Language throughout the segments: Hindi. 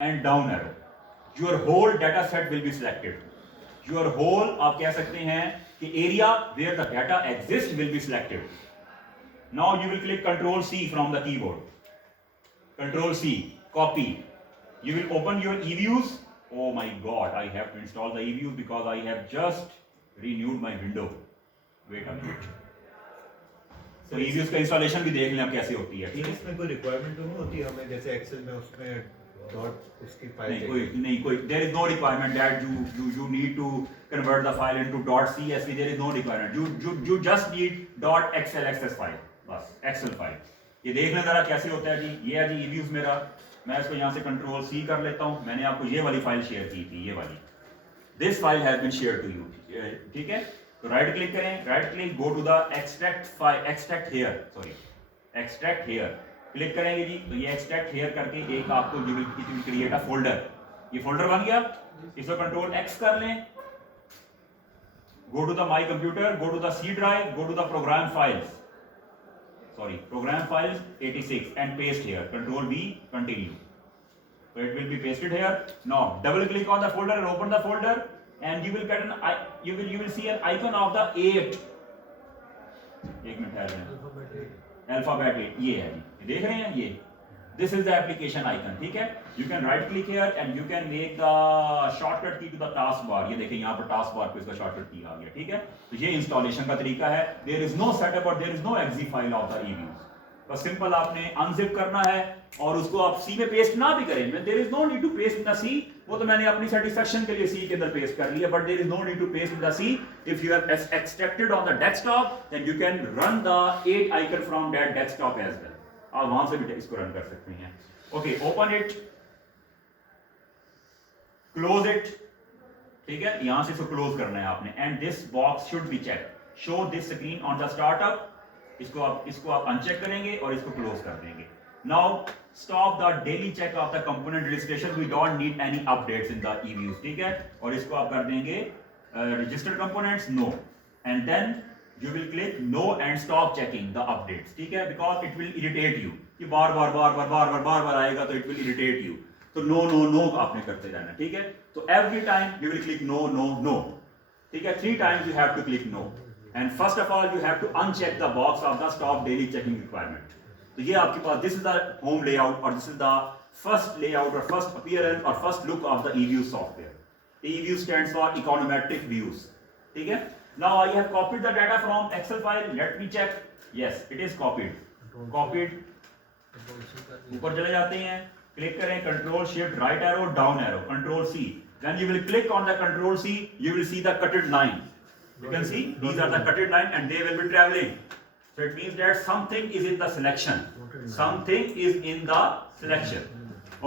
and down arrow. Your whole data set will be selected. Your whole आप कह सकते हैं कि area where the data exists will be selected. Now you will click Control C from the keyboard. Control C, copy. You will open your eViews. Oh my God, I have to install the eViews because I have just renewed my window. Wait a minute. तो eViews का इंस्टॉलेशन भी देख लें अब कैसे होती है, ठीक है? इसमें कोई रिक्वायरमेंट तो नहीं होती हमें जैसे एक्सेल में उसमें डॉट उसकी फाइल नहीं कोई there is no requirement that you need to convert the file into .csv. There is no requirement. You just need .xlsx file. बस Excel फाइल. ये देख लें जरा कैसे होता है जी. ये है जी eViews मेरा. मैं इसको यहाँ से Control C कर लेता हूँ. मैंने आपको ये वाली फाइल शेयर की थी, ये वाली. This file has been shared to you. ठीक है? तो राइट क्लिक करें. Right click, go to the extract here. Click करेंगे जी, तो ये एक्सट्रैक्ट हेयर करके एक आपको you will create a folder. ये फोल्डर बन गया. इसको कंट्रोल एक्स कर लें. Go to the my computer, go to the C drive, go to the program files 86 and paste here. Control V, continue. So it will be pasted here. Now double click on the folder and open the folder, and you will get you will see an icon of the 8. एक मिनट है. Alphabet 8 ये है जी. देख रहे हैं ये. This is the application icon. ठीक है. You can right click here and you can make the shortcut key to the taskbar. ये देखें यहाँ पर taskbar पे इसका shortcut key आ गया. ठीक है. तो ये इंस्टॉलेशन का तरीका है. There is no setup or there is no exe file of the eViews. बस सिंपल आपने अनजिप करना है और उसको आप सी में पेस्ट ना भी करें. There is no need to paste in the C. वो तो मैंने अपनी सेटिस्फेक्शन के लिए सी के अंदर पेस्ट कर लिया. But there is no need to paste in the C. If you have extracted on the desktop, then you can run the 8 icon from that desktop as well. आप वहां से भी इसको रन कर सकते हैं. Okay, open it, close it. ठीक है, यहां से इसको क्लोज करना है आपने. And this box should be check. Show this screen on the startup. इसको आप अनचेक करेंगे और इसको क्लोज कर देंगे. Now stop the daily check of the component registration. We don't need any updates in the eViews. ठीक है, और इसको आप कर देंगे registered components no. And then you will click no and stop checking the updates. ठीक है, because it will irritate you. ये बार बार आएगा तो it will irritate you. तो no आपने करते रहना. ठीक है, तो every time you will click no. ठीक है, 3 times you have to click no. And first of all you have to uncheck the box of the stop daily checking requirement. तो ये आपके पास this is the home layout or this is the first layout or first appearance or first look of the eViews software. The eViews stands for econometric views. ठीक है. Now I have copied the data from Excel file. Let me check. Yes, it is copied. ऊपर चले जाते हैं. क्लिक करें. Control Shift right arrow down arrow. Control C. When you will click on the Control C, you will see the cutted line. You can see these are the cutted line and they will be traveling. So it means that something is in the selection. Something is in the selection.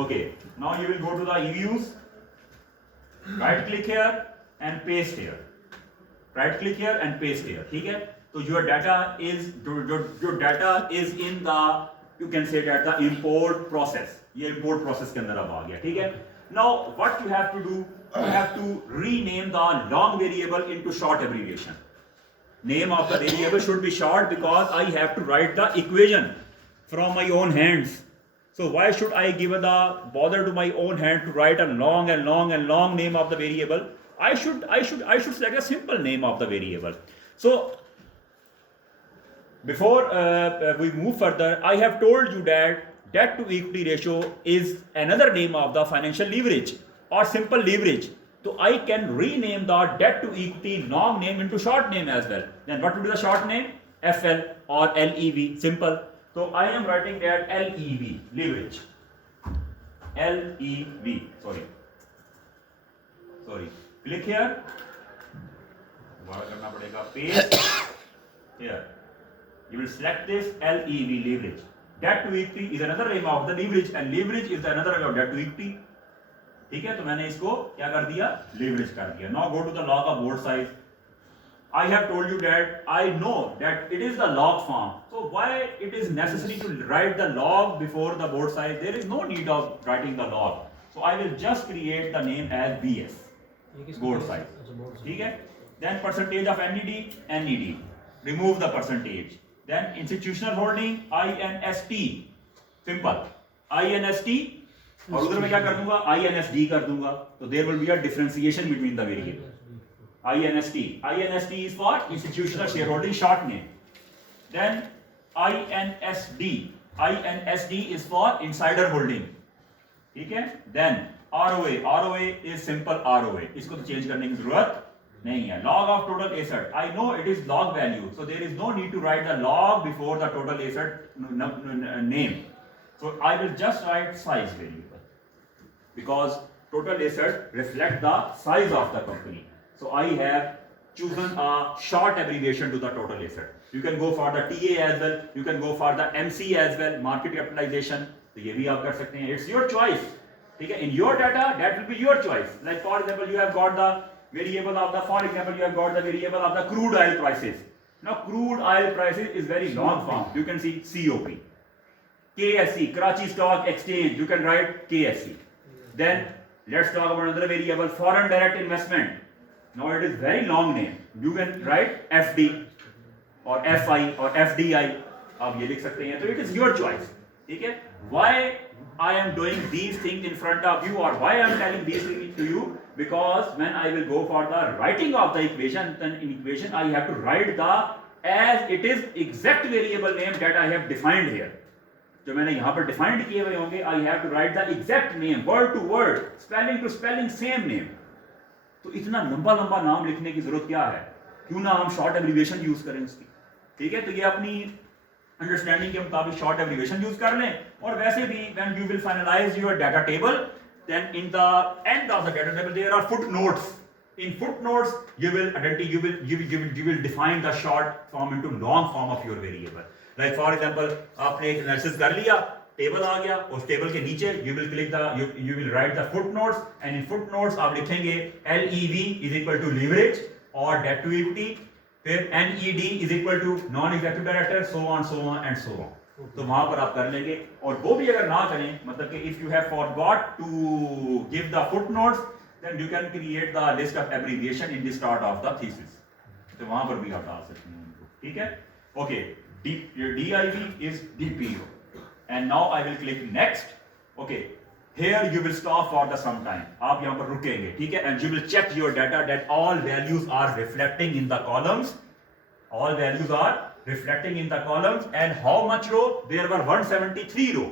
Okay. Now you will go to the eViews. Right click here and paste here. Right click here and paste here. ठीक है, तो your data is in the, you can say that the import process. ये import process के अंदर अब आ गया. ठीक है. Now what you have to do, you have to rename the long variable into short abbreviation. Name of the variable should be short because I have to write the equation from my own hands. So why should I give the bother to my own hand to write a long name of the variable? I should select a simple name of the variable. So before we move further, I have told you that debt to equity ratio is another name of the financial leverage or simple leverage. So I can rename the debt to equity long name into short name as well. Then what would be the short name? FL or LEV, simple. So I am writing that LEV, leverage. LEV, sorry. Click here. दोबारा करना पड़ेगा. Paste here. You will select this LEV, leverage. Debt to equity is another name of the leverage and leverage is another name of debt to equity. ठीक है, तो मैंने इसको क्या कर दिया? Leverage कर दिया. Now go to the log of board size. I have told you that I know that it is the log form. So why it is necessary to write the log before the board size? There is no need of writing the log. So I will just create the name as BS. Board size. ठीक है. Then percentage of NED. Remove the percentage. Then institutional holding INST. Simple. INST और उधर मैं क्या कर दूंगा, INSD कर दूंगा, तो there will be a differentiation between the variable. INST is for institutional shareholding, short name. Then INSD is for insider holding. ठीक है. Then ROA is simple ROA. इसको तो चेंज करने की जरूरत नहीं है. Log of total asset. I know it is log value, so there is no need to write the log before the total asset name. So I will just write size variable because total asset reflect the size of the company. So I have chosen a short abbreviation to the total asset. You can go for the TA as well. You can go for the MC as well. Market capitalization. तो ये भी आप कर सकते हैं. It's your choice. ठीक है. In your data, that will be your choice. Like for example, you have got the variable of the. For example, you have got the variable of the crude oil prices. Now, crude oil prices is very long form. You can see COP. KSE, Karachi Stock Exchange. You can write KSE. Then let's talk about another variable, foreign direct investment. Now it is very long name. You can write FD or FI or FDI. आप ये लिख सकते हैं. तो it is your choice. ठीक है. Why I am doing these things in front of you, or why I am telling these things to you? Because when I will go for the writing of the equation, then in equation I have to write the as it is exact variable name that I have defined here. जो मैंने यहाँ पर डिफाइंड किए हुए होंगे, I have to write the exact name, word to word, spelling to spelling, same name. तो इतना लंबा लंबा नाम लिखने की जरूरत क्या है? क्यों ना हम शॉर्ट एब्रिविएशन यूज करें इसकी. ठीक है. तो ये अपनी अंडरस्टैंडिंग के मुताबिक शॉर्ट एब्रिविएशन यूज कर लें. और वैसे भी when you will finalise your data table, then in the end of the data table there are footnotes. In footnotes, you will define the short form into long form of your variable. Like for example, आपने एक एनालिसिस कर लिया, टेबल आ गया, उस टेबल के नीचे you will write the footnotes, and in footnotes आप लिखेंगे LEV is equal to leverage or debt to equity, फिर NED is equal to non-executive director, so on and so on. तो वहां पर आप कर लेंगे. और वो भी अगर ना करें, मतलब कि if you have forgot to give the footnotes, then you can create the list of abbreviation in the start of the thesis. तो वहां पर भी आप डाल सकते हैं उनको. ठीक है. Okay. Your DIV is DPO. And now I will click next. Okay. Here you will stop for the some time. आप यहाँ पर रुकेंगे. ठीक है. And you will check your data that all values are reflecting in the columns. All values are reflecting in the columns. And how much row? There were 173 row.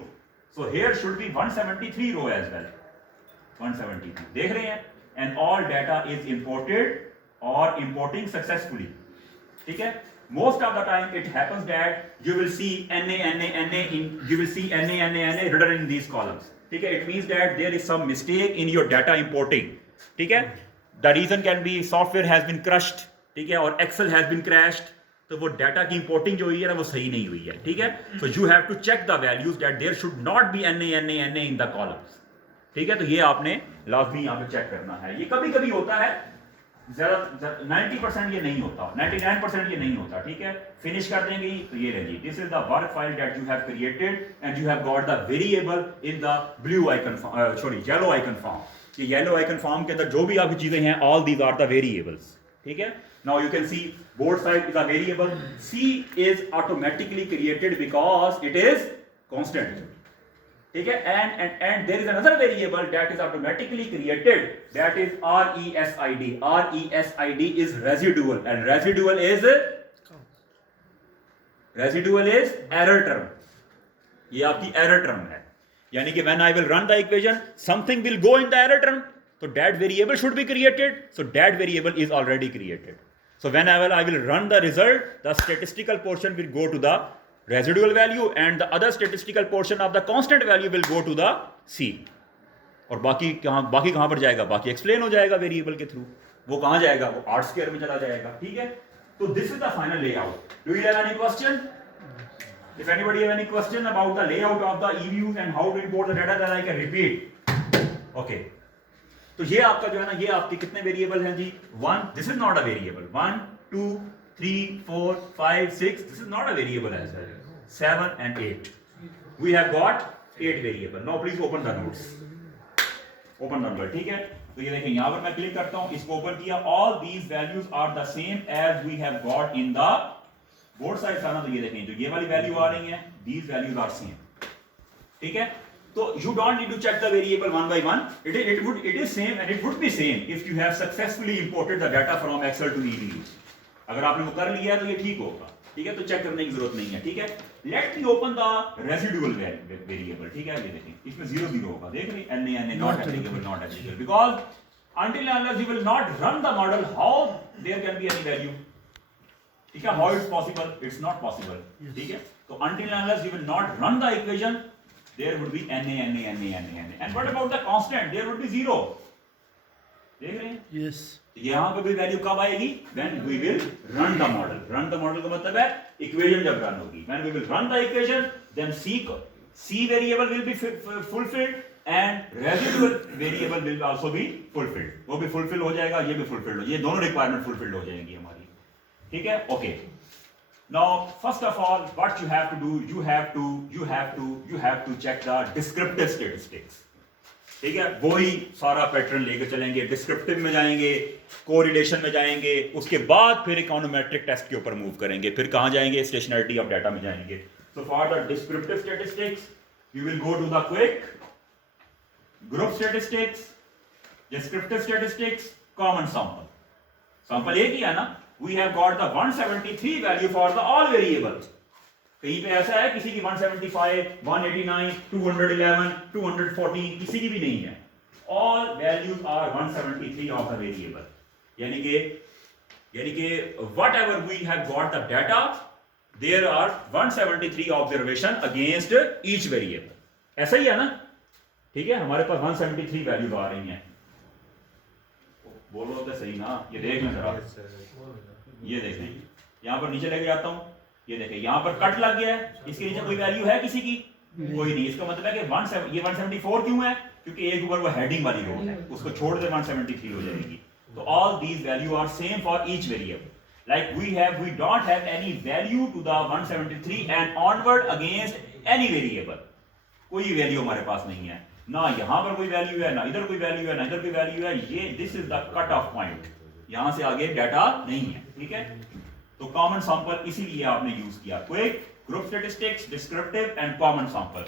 So here should be 173 row as well. 173. देख रहे हैं? And all data is imported or importing successfully. ठीक है. Most of the time it happens that you will see NA written in these columns. ठीक है. It means that there is some mistake in your data importing. ठीक है. The reason can be software has been crushed. ठीक है. और Excel has been crashed. तो वो डाटा की इंपोर्टिंग जो हुई है ना, वो सही नहीं हुई है. ठीक है. So you have to check the values that there should not be NA in the columns. ठीक है. तो ये आपने लाजमी यहाँ पे चेक करना है. ये कभी कभी होता है, ज्यादा 90% ये नहीं होता, 99% ये नहीं होता. ठीक है. फिनिश कर देंगे तो ये रही. This is the work file that you have created and you have got the variable in the blue icon, yellow icon form. ये येलो आइकन फॉर्म के अंदर जो भी आपकी चीजें हैं, all these are the variables. ठीक है. Now you can see both side is a variable. C is automatically created because it is constant. ठीक है. and there is another variable that is automatically created, that is RESID. RESID is residual, and residual is error term. ये आपकी error term है. यानी कि when I will run the equation, something will go in the error term, so that variable should be created. So that variable is already created. So when I will run the result, the statistical portion will go to the residual value and the other statistical portion of the constant value will go to the C. और बाकी कहाँ पर जाएगा? बाकी एक्सप्लेन हो जाएगा वेरिएबल के थ्रू. वो कहाँ जाएगा? वो आर्ट स्क्वायर में चला जाएगा. ठीक है. तो this is the final layout. Do you have any question? If anybody have any question about the layout of the EViews and how to import the data, then I can repeat. Okay. तो ये आपका जो है ना, ये आपके कितने वेरिएबल हैं जी? 1. This is not a variable. 1, 2, 3, 4, 5, 6. This is not a variable as well. 7 and 8. We have got 8 variable. Now please open the notes. Open the number. ठीक है. तो ये देखें, यहाँ पर मैं क्लिक करता हूँ, इसको ओपन किया. All these values are the same as we have got in the both sides. आना तो ये देखें, जो ये वाली वैल्यू आ रही है, these values are same. ठीक है. So you don't need to check the variable one by one. It is same and it would be same if you have successfully imported the data from Excel to EDU. अगर आपने वो कर लिया है तो ये ठीक होगा, ठीक है, तो चेक करने की जरूरत नहीं है, ठीक है. Let me open the residual variable, ठीक है, ये देखें, इसमें 0 0 होगा, देख रहे हैं, NA not applicable because until and unless you will not run the model, how there can be any value, ठीक है, how it's possible, it's not possible, ठीक है. तो until and unless you will not run the equation, there would be NA, and what about the constant, there would be 0, देख रहे हैं. Yes. यहाँ पे भी वैल्यू कब आएगी? When we will run the model. Run the model का मतलब है इक्वेशन जब रन होगी. When we will run the equation, then C variable will be fulfilled and residual variable will also be fulfilled. वो भी fulfill हो जाएगा, ये भी fulfilled हो, ये दोनों requirement fulfilled हो जाएंगी हमारी. ठीक है? Okay. Now, first of all, what you have to do, you have to check the descriptive statistics. ठीक है, वही सारा पैटर्न लेकर चलेंगे, डिस्क्रिप्टिव में जाएंगे, कोरिलेशन में जाएंगे, उसके बाद फिर इकोनोमेट्रिक टेस्ट के ऊपर मूव करेंगे, फिर कहाँ जाएंगे, स्टेशनरिटी ऑफ डाटा में जाएंगे. So for the descriptive statistics you will go to the quick, group statistics, descriptive statistics, common sample. Sample एक ही है ना, we have got the 173 value for the all variables. कहीं पे ऐसा है किसी की 175, 189, 211, 214 किसी की भी नहीं है. All values are 173 of the variable. यानी कि whatever we have got the data, there are 173 observation against each variable. ऐसा ही है ना, ठीक है, हमारे पास 173 वैल्यूज आ रही हैं. बोलो तो सही ना, ये देख लें जरा, ये देखें, यहां पर नीचे लेके जाता हूं, ये देखें, यहां पर कट लग गया है, इसके नीचे कोई वैल्यू है किसी की? कोई नहीं. इसका मतलब है कि ये 174 क्यों है? क्योंकि एक ऊपर वो हेडिंग वाली रो है, उसको छोड़ दे 173 हो जाएगी. तो all these value are same for each variable. Like we don't have any value to the 173 and onward against any variable. कोई वैल्यू हमारे पास नहीं है, ना यहां पर कोई वैल्यू है, ना इधर कोई वैल्यू है, ना इधर कोई वैल्यू है. ये this is the cut off point, यहां से आगे डाटा नहीं है. ठीक है, तो कॉमन सैंपल इसीलिए आपने यूज किया. Quick, group statistics, descriptive and common sample.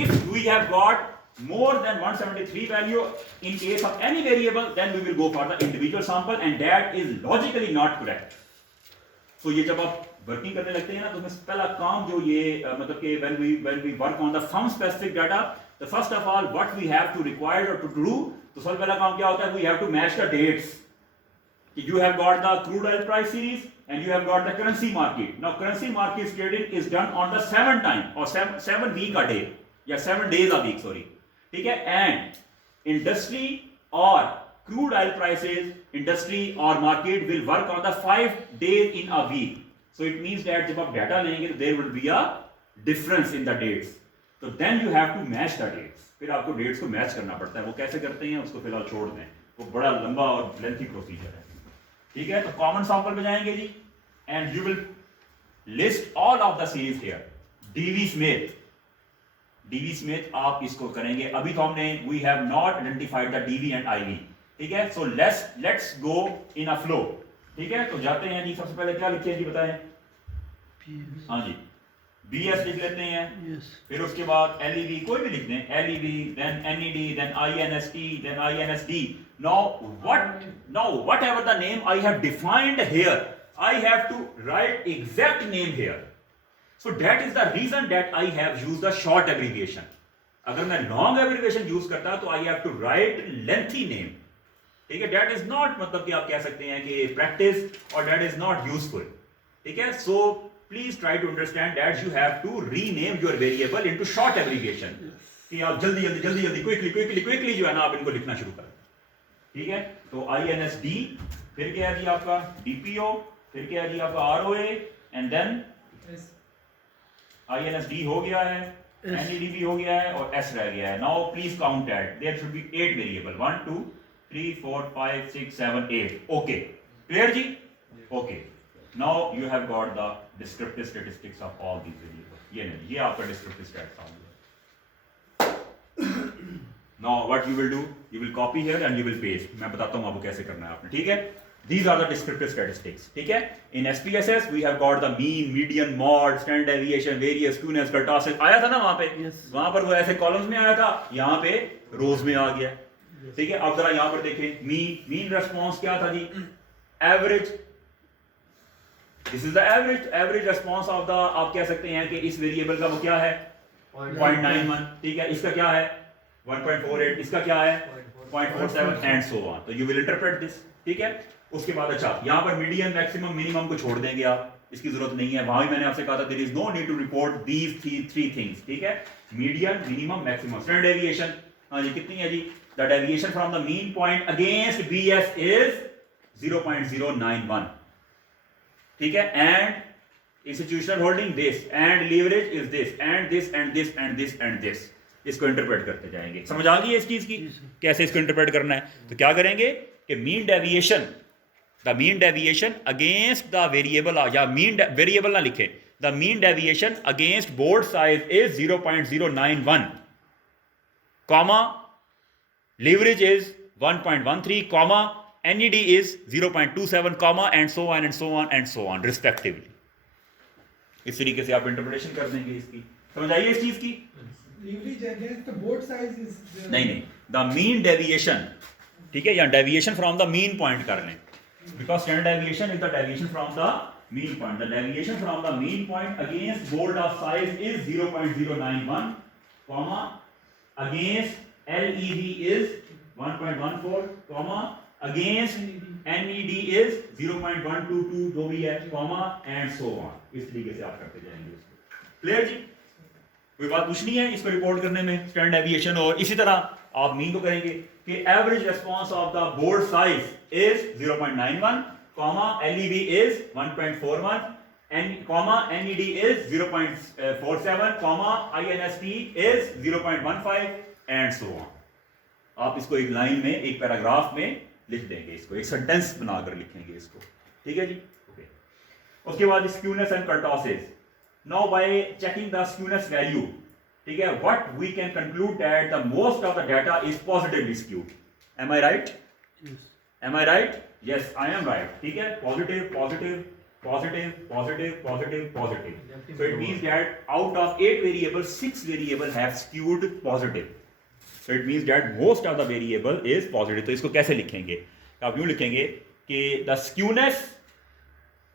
If we have got more than 173 value in case of any variable, then we will go for the individual sample, and that is logically not correct. So ये जब आप वर्किंग करने लगते हैं ना, तो पहला काम जो ये मतलब कि when we work on the some specific data, the first of all what we have to require or to do, तो सबसे पहला काम क्या होता है? We have to match the dates. You have got the crude oil price series and you have got the currency market. Now currency market trading is done on the 7 time or 7 week a day, या 7 days a week, sorry. ठीक है, एंड इंडस्ट्री और क्रूड ऑयल प्राइसेस, इंडस्ट्री और market will work on the 5 days in a week. So it means that जब आप डाटा लेंगे तो there will be a difference in the dates. तो then you have to match the dates. फिर आपको डेट्स को मैच करना पड़ता है. वो कैसे करते हैं उसको फिलहाल छोड़ दें, वो बड़ा लंबा और लेंथी प्रोसीजर है. ठीक है, तो कॉमन सैंपल पे जाएंगे जी, and you will list all of the series here. DV Smith आप इसको करेंगे. अभी तो हमने we have not identified the DV and IV. ठीक है, so let's go in a flow. ठीक है, तो जाते हैं जी. सबसे पहले क्या लिखते हैं जी, बताएं. हाँ जी, बीएस लिख लेते हैं. फिर उसके बाद एलईवी, कोई भी लिख दें, LEV, then NED, then INST, then INSD. now whatever the name I have defined here, I have to write exact name here. So that is the reason that I have used the short abbreviation. अगर मैं long abbreviation use करता तो I have to write lengthy name. ठीक है, that is not मतलब कि आप कह सकते हैं कि practice or that is not useful. ठीक है, so please try to understand that you have to rename your variable into short abbreviation. कि आप जल्दी quickly जो है ना आप इनको लिखना शुरू करें. ठीक है, तो INSD, फिर क्या है जी आपका DPO, फिर क्या है जी आपका ROA, and then INSD हो गया है, NED भी हो गया है और S रह गया है. Now please count that. There should be 8 variable. 1, 2, 3, 4, 5, 6, 7, 8. Okay. Clear ji? Okay. Now you have got the descriptive statistics of all these variables. ये नहीं, ये आपका descriptive stats आ गया. Now what you will do? You will copy here and you will paste. मैं बताता हूँ आपको कैसे करना है आपने. ठीक है? These are the descriptive statistics. ठीक है? In SPSS we have got the mean, median, mode, standard deviation, variance, skewness, kurtosis. आया था ना वहाँ पे? वहाँ पर वो ऐसे कॉलम्स में आया था, यहाँ पे रोज में आ गया. ठीक है? अब जरा यहाँ पर देखें, mean response क्या था जी? Average. This is the average response of the, आप कह सकते हैं कि इस वेरिएबल का वो क्या है? 0.91. ठीक है? इसका क्या है? 1.48. इसका क्या है? 0.47 and so on. तो you will interpret this. ठीक है? उसके बाद अच्छा यहाँ पर मीडियन, मैक्सिमम, मिनिमम को छोड़ देंगे आप, इसकी जरूरत नहीं है. वहां भी मैंने आपसे कहा था there is no need to report these three things. ठीक है? Median, minimum, maximum. Standard deviation, हाँ जी, कितनी है जी? The deviation from the mean point against BS is 0.091. ठीक है? And institutional holding this, and leverage is this, and this, and this, and this, and this. इसको इंटरप्रेट करते जाएंगे. समझ आ गई है इस चीज की कैसे इसको इंटरप्रेट करना है? तो क्या करेंगे कि mean deviation, the mean deviation against the variable, या मीन वेरिएबल ना लिखे, the mean deviation against board size is 0.091, comma leverage is 1.13, comma NED is 0.27, comma and so on and so on and so on respectively. इस तरीके से आप इंटरप्रिटेशन कर देंगे इसकी. समझ आइए इस चीज की? Leverage against the board size is नहीं, द मीन डेविएशन, ठीक है, या deviation from the mean point कर लें, because standard deviation is the deviation from the mean point. The deviation from the mean point against board of size is 0.091, comma against LEV is 1.14, comma against NED is 0.122 जो भी है, comma and so on. इस तरीके से आप करते जाएंगे इसको. क्लियर जी? कोई बात पूछनी है इसको रिपोर्ट करने में, स्टैंडर्ड डेविएशन? और इसी तरह आप मीन को करेंगे कि average response of the board size is 0.91, comma LEV is 1.41, and comma NED is 0.47, comma INST is 0.15 and so on. आप इसको एक लाइन में, एक पैराग्राफ में लिख देंगे, इसको एक सेंटेंस बनाकर लिखेंगे इसको. ठीक है जी? ओके. उसके बाद skewness and kurtosis. Now by checking the skewness value, ठीक है, what we can conclude that the most of the data is positively skewed. Am I right? Am I right? Yes, I am right. ठीक है? Positive, positive, positive, positive, positive, positive. So it means that out of 8 variables, 6 variables have skewed positive. So it means that most of the variable is positive. तो इसको कैसे लिखेंगे? आप यूं लिखेंगे कि the skewness,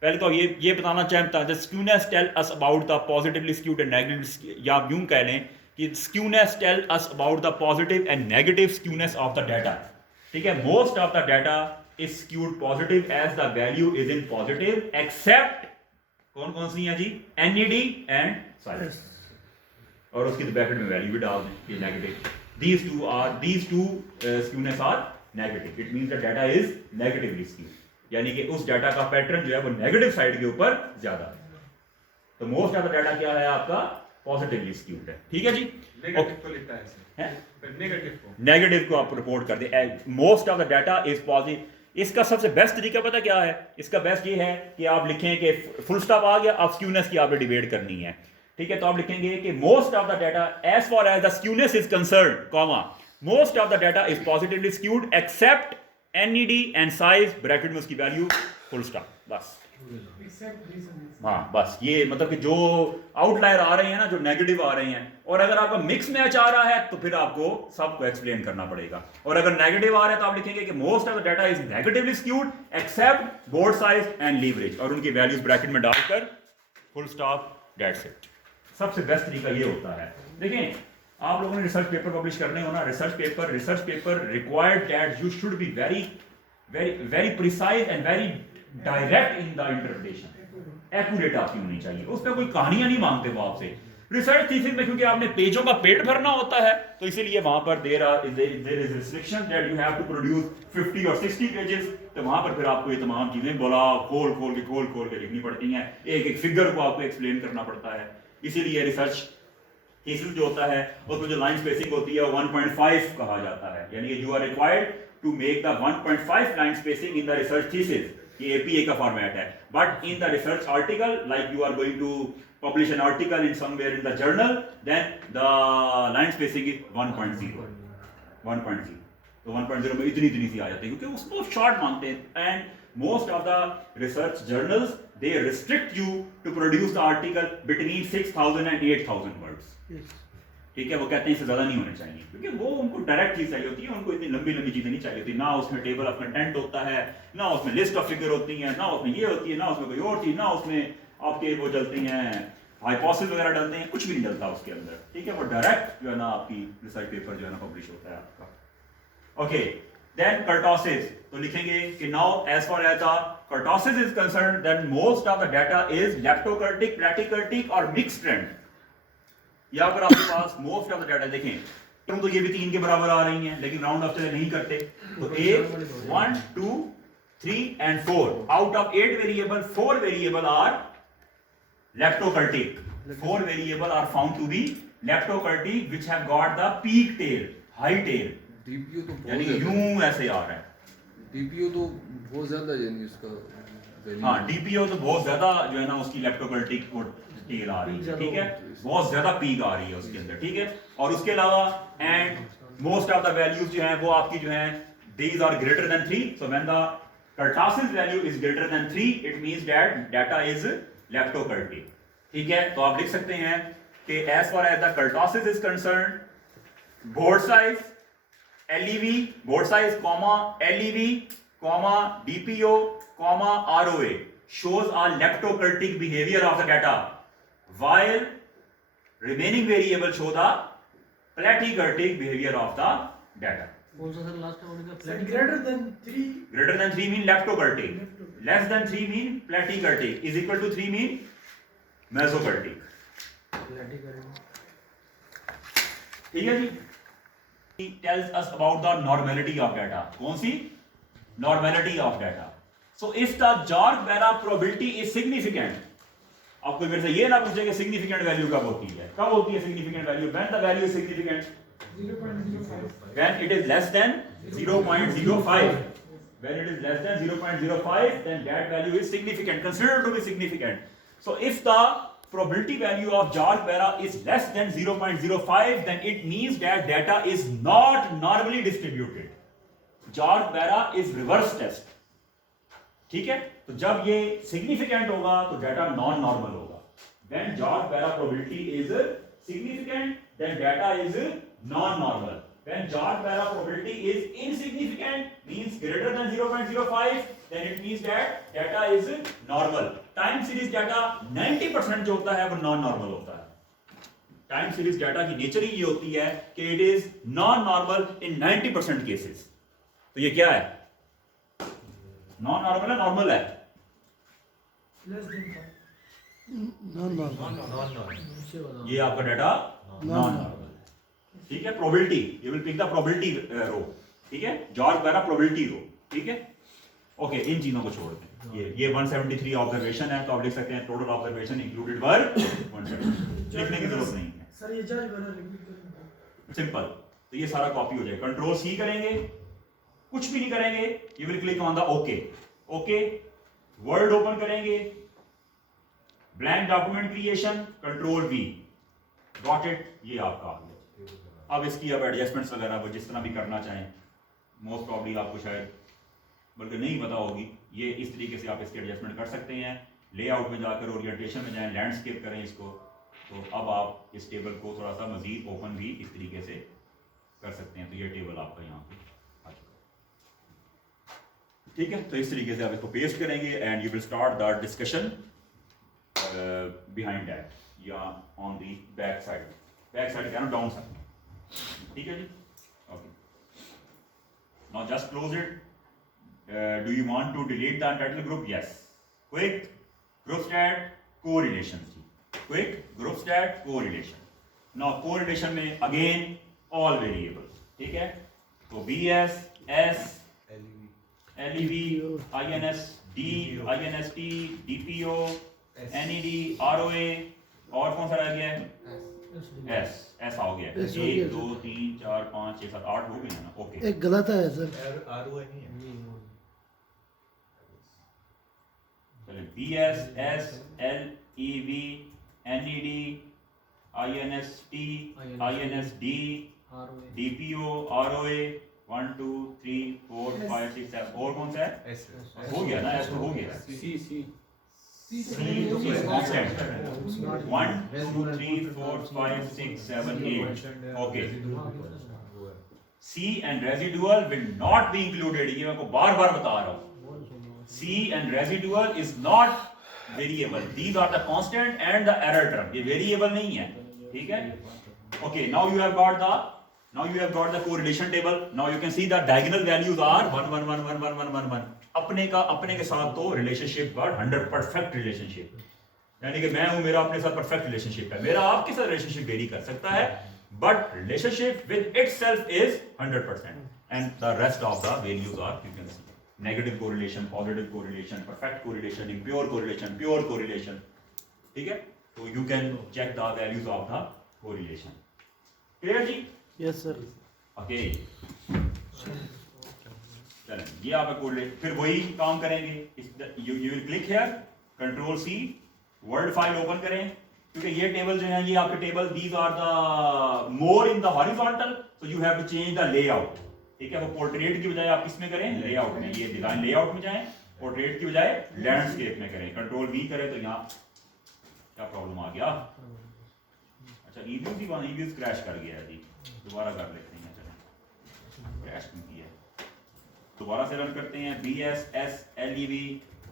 पहले तो ये बताना चाहता हूं, the skewness tell us about the positively skewed and negative, या आप यूं कह लें कि skewness tell us about the positive and negative skewness of the data. ठीक है? Most of the data is skewed positive as the value is in positive except कौन कौन सी है जी? NED and size. और उसकी ब्रैकेट में वैल्यू भी डाल दें कि negative. These two skewness are negative. It means the data is negatively skewed. यानी कि उस डाटा का पैटर्न जो है वो नेगेटिव साइड के ऊपर ज्यादा है. तो मोस्ट ऑफ द डाटा क्या है आपका? पॉजिटिवली स्क्यूड है. ठीक है जी? नेगेटिव को लिखता है नेगेटिव को आप रिपोर्ट कर दे. Most of the data is positive. इसका सबसे बेस्ट तरीका पता क्या है? इसका बेस्ट ये है कि आप लिखें कि फुल स्टॉप आ गया, आप स्क्यूनेस की आपने डिबेट करनी है. ठीक है? तो आप लिखेंगे कि most of the data as far as the skewness is concerned, comma most of the data is positively skewed except NED and size, bracket में उसकी वैल्यू, फुल स्टॉप. बस. हाँ, बस ये मतलब कि जो आउटलायर आ रहे हैं ना, जो नेगेटिव आ रहे हैं, और अगर आपका मिक्स मैच आ रहा है तो फिर आपको सबको एक्सप्लेन करना पड़ेगा. और अगर नेगेटिव आ रहा है तो आप लिखेंगे कि most of the data is negatively skewed except board size and leverage, और उनकी वैल्यूज ब्रैकेट में डालकर फुल स्टॉप, दैट्स इट. सबसे बेस्ट तरीका ये होता है. देखें, आप लोगों ने रिसर्च पेपर पब्लिश करने हो ना, research paper required that you should be very very very precise and very direct in the interpretation. Accurate आपकी होनी चाहिए, उसमें कोई कहानियां नहीं मांगते वो आपसे. रिसर्च थीसिस में क्योंकि आपने पेजों का पेट भरना होता है, तो इसीलिए वहां पर there is restriction that you have to produce 50 और 60 पेजेस. तो वहां पर फिर आपको ये तमाम चीजें बोला खोल खोल के लिखनी पड़ती हैं, एक एक फिगर को आपको एक्सप्लेन करना पड़ता है. इसीलिए रिसर्च थीसिस जो होता है उसमें जो लाइन स्पेसिंग होती है 1.5 कहा जाता है. यानी कि you are required to make the 1.5 line spacing in the research thesis. ये APA का फॉर्मेट है. But in the research article, like you are going to publish an article in somewhere in the journal, then the line spacing is 1.0. तो 1.0 में इतनी इतनी सी आ जाती है क्योंकि उसको शॉर्ट मानते हैं and most of the research journals they restrict you to produce the article between 6000 and 8000 words. ठीक है, वो कहते हैं इससे ज्यादा नहीं होने चाहिए क्योंकि वो उनको डायरेक्ट चीज चाहिए होती है, उनको इतनी लंबी लंबी चीजें नहीं चाहिए होती, ना उसमें टेबल ऑफ कंटेंट होता है, ना उसमें लिस्ट ऑफ फिगर होती है, ना उसमें ये होती है, ना उसमें कोई और चीज, ना उसमें आपके वो चलती हैं हाइपोथेसिस वगैरह डलते हैं, कुछ भी नहीं डलता उसके अंदर। ठीक है, वो डायरेक्ट जो है ना आपकी रिसर्च पेपर जो है ना पब्लिश होता है आपका। ओके, देन कर्टोसिस, तो लिखेंगे कि now as far as the kurtosis is concern then most of the data is leptokurtic, platykurtic और मिक्स्ड ट्रेंड। यहाँ पर आपके पास मोस्ट ऑफ द डाटा देखें, तुम तो ये भी 3 के बराबर आ रही हैं लेकिन राउंड ऑफ नहीं करते, तो 8 1 2 3 and 4 out of 8 variable 4 variable are leptokurtic, 4 variable are found to be leptokurtic which have got the peak tail, high tail, DPO तो यानी बहुत ज्यादा यूं ऐसे आ रहा है। डीपीओ तो बहुत ज्यादा यानी उसका value हाँ, डीपीओ तो बहुत ज्यादा जो है ना उसकी लेप्टोकर्टिक टेल आ रही है। ठीक है, बहुत ज्यादा पीक आ रही है उसके अंदर। ठीक है, और उसके अलावा and most of the values जो हैं वो आपकी जो हैं these are greater than 3, so when the kurtosis value is greater than 3 it means that data is leptokurtic। ठीक है, तो आप लिख सकते हैं कि as far as the kurtosis is concerned board size LEV, board size comma LEV comma DPO comma ROA shows a leptokurtic behavior of the data while remaining variable show the platykurtic behavior of the data। कौन सा सर लास्ट वर्ड का So greater than 3. Greater than 3 mean leptokurtic, less than 3 mean platykurtic, is equal to 3 mean mesokurtic। ठीक है जी। He tells us about the normality of data। कौन सी? Normality of data। So if the Jorg-Barra probability is significant, अब कोई मेरे से ये ना पूछे कि significant value कब होती है? कब होती है significant value? When the value is significant? 0.05. When it is less than 0.05, when it is less than 0.05, then that value is significant, considered to be significant। So if the probability value of Jorg-Barra is less than 0.05, then it means that data is not normally distributed। Jorg-Barra is reverse test। ठीक है, तो जब ये significant होगा तो data non normal होगा। When Jorg-Barra probability is significant, then data is non-normal। When Jorg-Barra probability is insignificant, means greater than 0.05, then it means that data is normal। Time series data 90% जो होता है वो non-normal होता है। Time series data की nature ही ये होती है कि it is non-normal in 90% cases। तो ये क्या है? Non-normal है, normal है? Less than 5. ये आपका डाटा नॉन नॉर्मल। ठीक है, probability, you will pick the probability row. ठीक है, Jorg-Barra प्रोबेबिलिटी रो। ठीक है, ओके, इन चीजों को छोड़ दें। ये 173 ऑब्जर्वेशन है, तो आप लिख सकते हैं टोटल ऑब्जर्वेशन इंक्लूडेड वर 170। लिखने की जरूरत नहीं है, Sir, ये Jorg-Barra repeat करेंगे। सिंपल। तो ये सारा कॉपी हो जाएगा। कंट्रोल सी करेंगे, कुछ भी नहीं करेंगे, you will click on the okay. Okay, word open करेंगे, blank document creation, control V, got it, ये आपका आ गया। अब इसकी अब एडजस्टमेंट्स वगैरह वो जिस तरह भी करना चाहें, मोस्ट प्रॉब्ली आपको शायद बल्कि नहीं पता होगी, ये इस तरीके से आप इसकी एडजस्टमेंट कर सकते हैं। लेआउट में जाकर ओरिएंटेशन में जाएं, लैंडस्केप करें इसको, तो अब आप इस टेबल को थोड़ा सा मजीद ओपन भी इस तरीके से कर सकते हैं। तो ये टेबल आपका यहाँ पे आ चुका है। ठीक है, तो इस तरीके से आप इसको पेस्ट करेंगे and you will start the discussion behind that, या on the back side क्या ना डाउन साइड। ठीक है जी, okay. now just close it। do you want to delete the untitled group? yes। quick group stat correlation जी, quick group stat correlation। now correlation में again all variables। ठीक है, तो BS S LEV INSD INST DPO NED ROA और कौन सा रह गया है? S हो गया। 1 2 3 4 5 6 7 8 हो गए ना। ओके, एक गलत है सर, ROA नहीं है। चलिए BS S LEV NED INST INSD DPO ROA 1 2 3 4 5 6 7 और कौन सा है? S हो गया ना, ऐसा हो गया। C C C is constant. 1 2 3 4 5 6 7 8. Okay. C and residual will not be included. ये मैं आपको बार बार बता रहा हूँ. C and residual is not variable. These are the constant and the error term. ये variable नहीं है, ठीक है? Okay. Now you have got the correlation table. Now you can see the diagonal values are 1 1 1 1 1 1 1 1. अपने के साथ तो रिलेशनशिप का 100 परफेक्ट रिलेशनशिप, यानी कि मैं हूं, मेरा अपने साथ परफेक्ट रिलेशनशिप है, मेरा आपके साथ रिलेशनशिप वेरी कर सकता है, but relationship with itself is 100%, and the rest of the values are, you can see, negative correlation, positive correlation, perfect correlation, impure correlation, pure correlation, ठीक है? तो you can check the values of the correlation. Clear जी? Yes sir. ओके, चलें, ये आप कोरिलेट, फिर वही काम करेंगे. You will click here, control C, word file open करें, क्योंकि ये टेबल जो है ये आपके table, these are the more in the horizontal, so you have to change the layout, ठीक है? वो पोर्ट्रेट की बजाय आप किस में करें? लेआउट में. ये डिजाइन लेआउट में जाएं, पोर्ट्रेट की बजाय लैंडस्केप में करें. कंट्रोल वी करें तो यहाँ क्या प्रॉब्लम आ गया? अच्छा, ईव्यूज क्रैश कर गया है जी, दोबारा कर लेते हैं. चलें, क्रैश नहीं किया, दोबारा से रन करते हैं. BSSLEV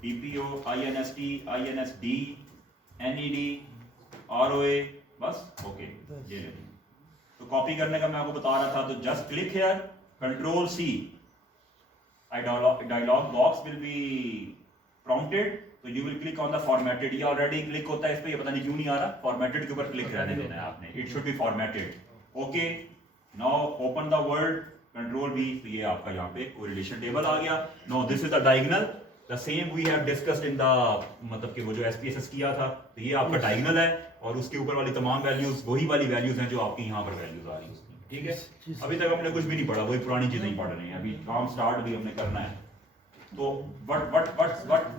DPO INST INSD NED ROA, बस. ओके, ये ले. तो कॉपी करने का मैं आपको बता रहा था, तो just click here, control C, dialog box will be prompted, तो you will click on the formatted. ये ऑलरेडी क्लिक होता है इस पे, ये पता नहीं क्यों नहीं आ रहा. फॉर्मेटेड के ऊपर क्लिक रहने देना है आपने, it should be formatted. Okay, now open the word, control V, तो ये आपका यहाँ पे कोरिलेशन टेबल आ गया. Now this is the diagonal, the same we have discussed in the, मतलब कि वो जो SPSS किया था, तो ये आपका डायगोनल है, और उसके ऊपर वाली तमाम वैल्यूज वही वाली वैल्यूज हैं जो आपकी यहाँ पर वैल्यूज आ रही हैं, ठीक है? अभी तक हमने कुछ भी नहीं पढ़ा, वही पुरानी चीजें ही पढ़ रहे हैं, अभी काम स्टार्ट भी हमने करना है. तो what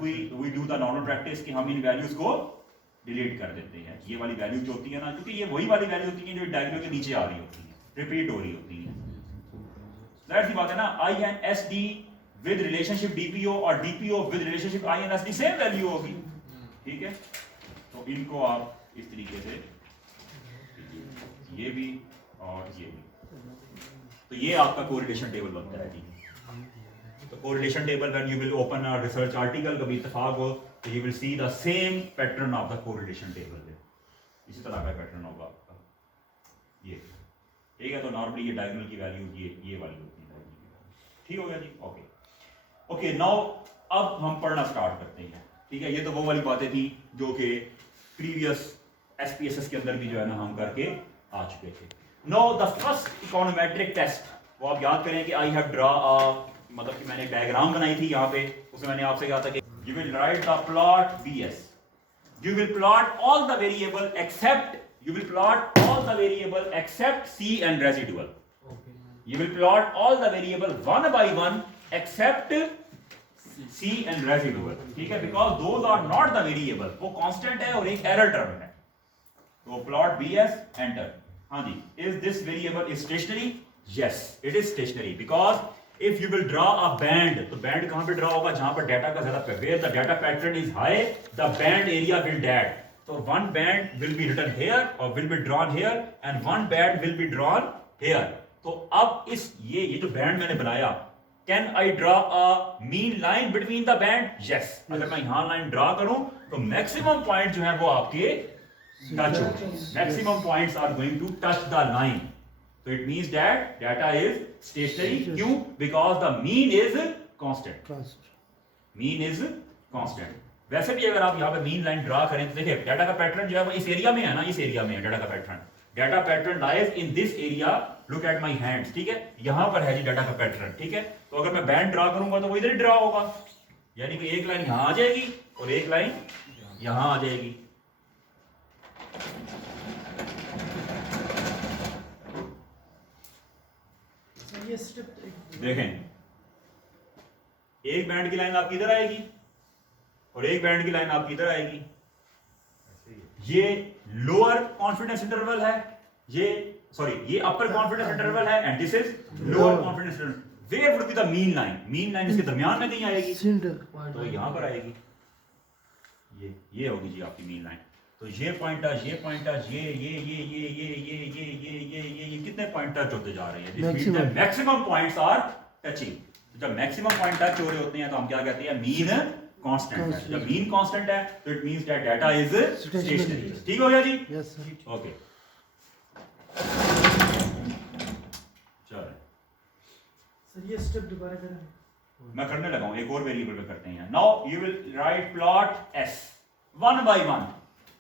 we do the normal practice कि हम इन वैल्यूज को डिलीट कर देते हैं. ये वाली वैल्यूज जो होती है ना, क्योंकि ये वही वाली वैल्यूज होती हैं जो डायगोनल के नीचे आ रही होती हैं, रिपीट हो रही होती हैं. जाहिर सी बात है ना, INSD विद रिलेशनशिप DPO और DPO with relationship INSD same value होगी, ठीक है? तो इनको आप इस तरीके से, ये भी और ये भी, तो ये आपका कोरिलेशन टेबल बनता है जी. तो correlation table, when you will open a research article, कभी इत्तेफाक हो तो you will see the same pattern of the correlation table. इसी तरह का पैटर्न होगा आपका, ये, ठीक है? तो नॉर्मली ये डायगोनल की वैल्यू ये वाली होती है, ठीक हो गया जी? ओके ओके, नाउ अब हम पढ़ना स्टार्ट करते हैं, ठीक है? ये तो वो वाली बातें थी जो कि प्रीवियस SPSS के अंदर भी जो है ना हम करके आ चुके थे. Now the first econometric test, वो आप याद करें कि आई हैव ड्रा मतलब कि मैंने एक डायग्राम बनाई थी यहाँ पे, उसमें मैंने आपसे कहा था कि you will write the plot BS, you will plot all the variable except C and residual. You will plot all the variable one by one except C and residual, ठीक है? Because those are not the variable, वो constant है और एक error term है. तो plot BS, enter. हाँ जी, is this variable is stationary? Yes, it is stationary because if you will draw a band, तो band कहाँ पे draw होगा? जहाँ पर data का ज़्यादा, where the data pattern is high, the band area will that. So one band will be written here or will be drawn here and one band will be drawn here. तो अब इस ये जो band मैंने बनाया, can I draw a mean line between the band? Yes. अगर मैं यहाँ line draw करूँ तो maximum point जो है वो आपके touch होंगे. Maximum points are going to touch the line. So it means that data is stationary. क्यों? Because the mean is constant. Mean is constant. वैसे भी अगर आप यहाँ पे मीन लाइन ड्रा करें तो देखिए डाटा का पैटर्न जो है वो इस एरिया में है ना, इस एरिया में है डाटा का pattern. Data pattern lies in this area, look at my hands, ठीक है? यहाँ पर है जी डाटा का पैटर्न, ठीक है? तो अगर मैं बैंड ड्रा करूंगा तो वो इधर ही ड्रा होगा, यानी कि एक लाइन यहाँ आ जाएगी और एक लाइन यहाँ आ जाएगी. देखें, एक बैंड की लाइन आपकी इधर आएगी और एक बैंड की लाइन आपकी इधर आएगी. ये लोअर कॉन्फिडेंस इंटरवल है, ये अपर कॉन्फिडेंस इंटरवल है, and this is lower confidence interval. Where would be the mean line? Mean line इसके दरमियान में कहीं आएगी, सेंटर तो यहाँ पर आएगी, ये होगी जी आपकी मीन लाइन। तो ये पॉइंटर्स, ये कितने पॉइंटर्स होते जा रहे हैं? Maximum. Maximum points are touching. जब मैक्सिमम पॉइंट टच हो रहे होते हैं तो हम क्या कहते हैं? मीन कांस्टेंट है। जब मीन कांस्टेंट है तो it means that data is stationary. ठीक हो गया जी? Yes sir. ओके, चलो सर ये स्टेप दोबारा करें। मैं करने लगा हूं, एक और वेरिएबल पे करते हैं। Now you will right plot s one by one.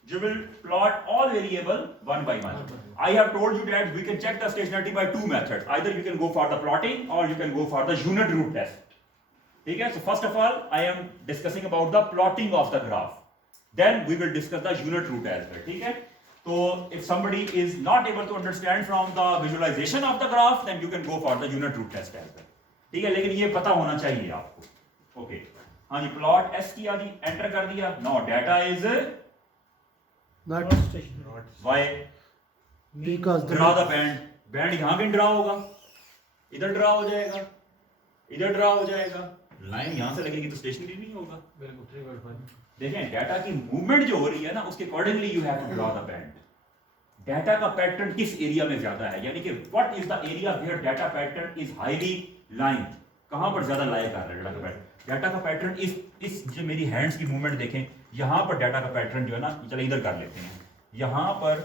You will plot all variable one by one. I have told you that we can check the stationarity by two methods. Either you can go for the plotting or you can go for the unit root test. ठीक है? So first of all, I am discussing about the plotting of the graph. Then we will discuss the unit root as well. ठीक है? So if somebody is not able to understand from the visualization of the graph, then you can go for the unit root test as well. ठीक है? लेकिन ये पता होना चाहिए आपको। ओके, हाँ जी, प्लॉट s किया जी, एंटर कर दिया। Now data is not Y, because draw the band. Band यहाँ कहीं ड्रा होगा, इधर ड्रा हो जाएगा, इधर ड्रा हो जाएगा। लाइन यहाँ से लगेगी तो स्टेशनरी नहीं होगा। देखें, डाटा की मूवमेंट जो हो रही है ना, उसके accordingly you have to draw the band. Data का पैटर्न किस एरिया में ज्यादा है, यानी कि what is the area where data pattern is highly line, कहां पर ज्यादा लाया कर रहा है डाटा का पैटर्न। डाटा का पैटर्न इस जो मेरी हैंड्स की मूवमेंट देखें, यहां पर डाटा का पैटर्न जो है ना, चलो इधर कर लेते हैं, यहां पर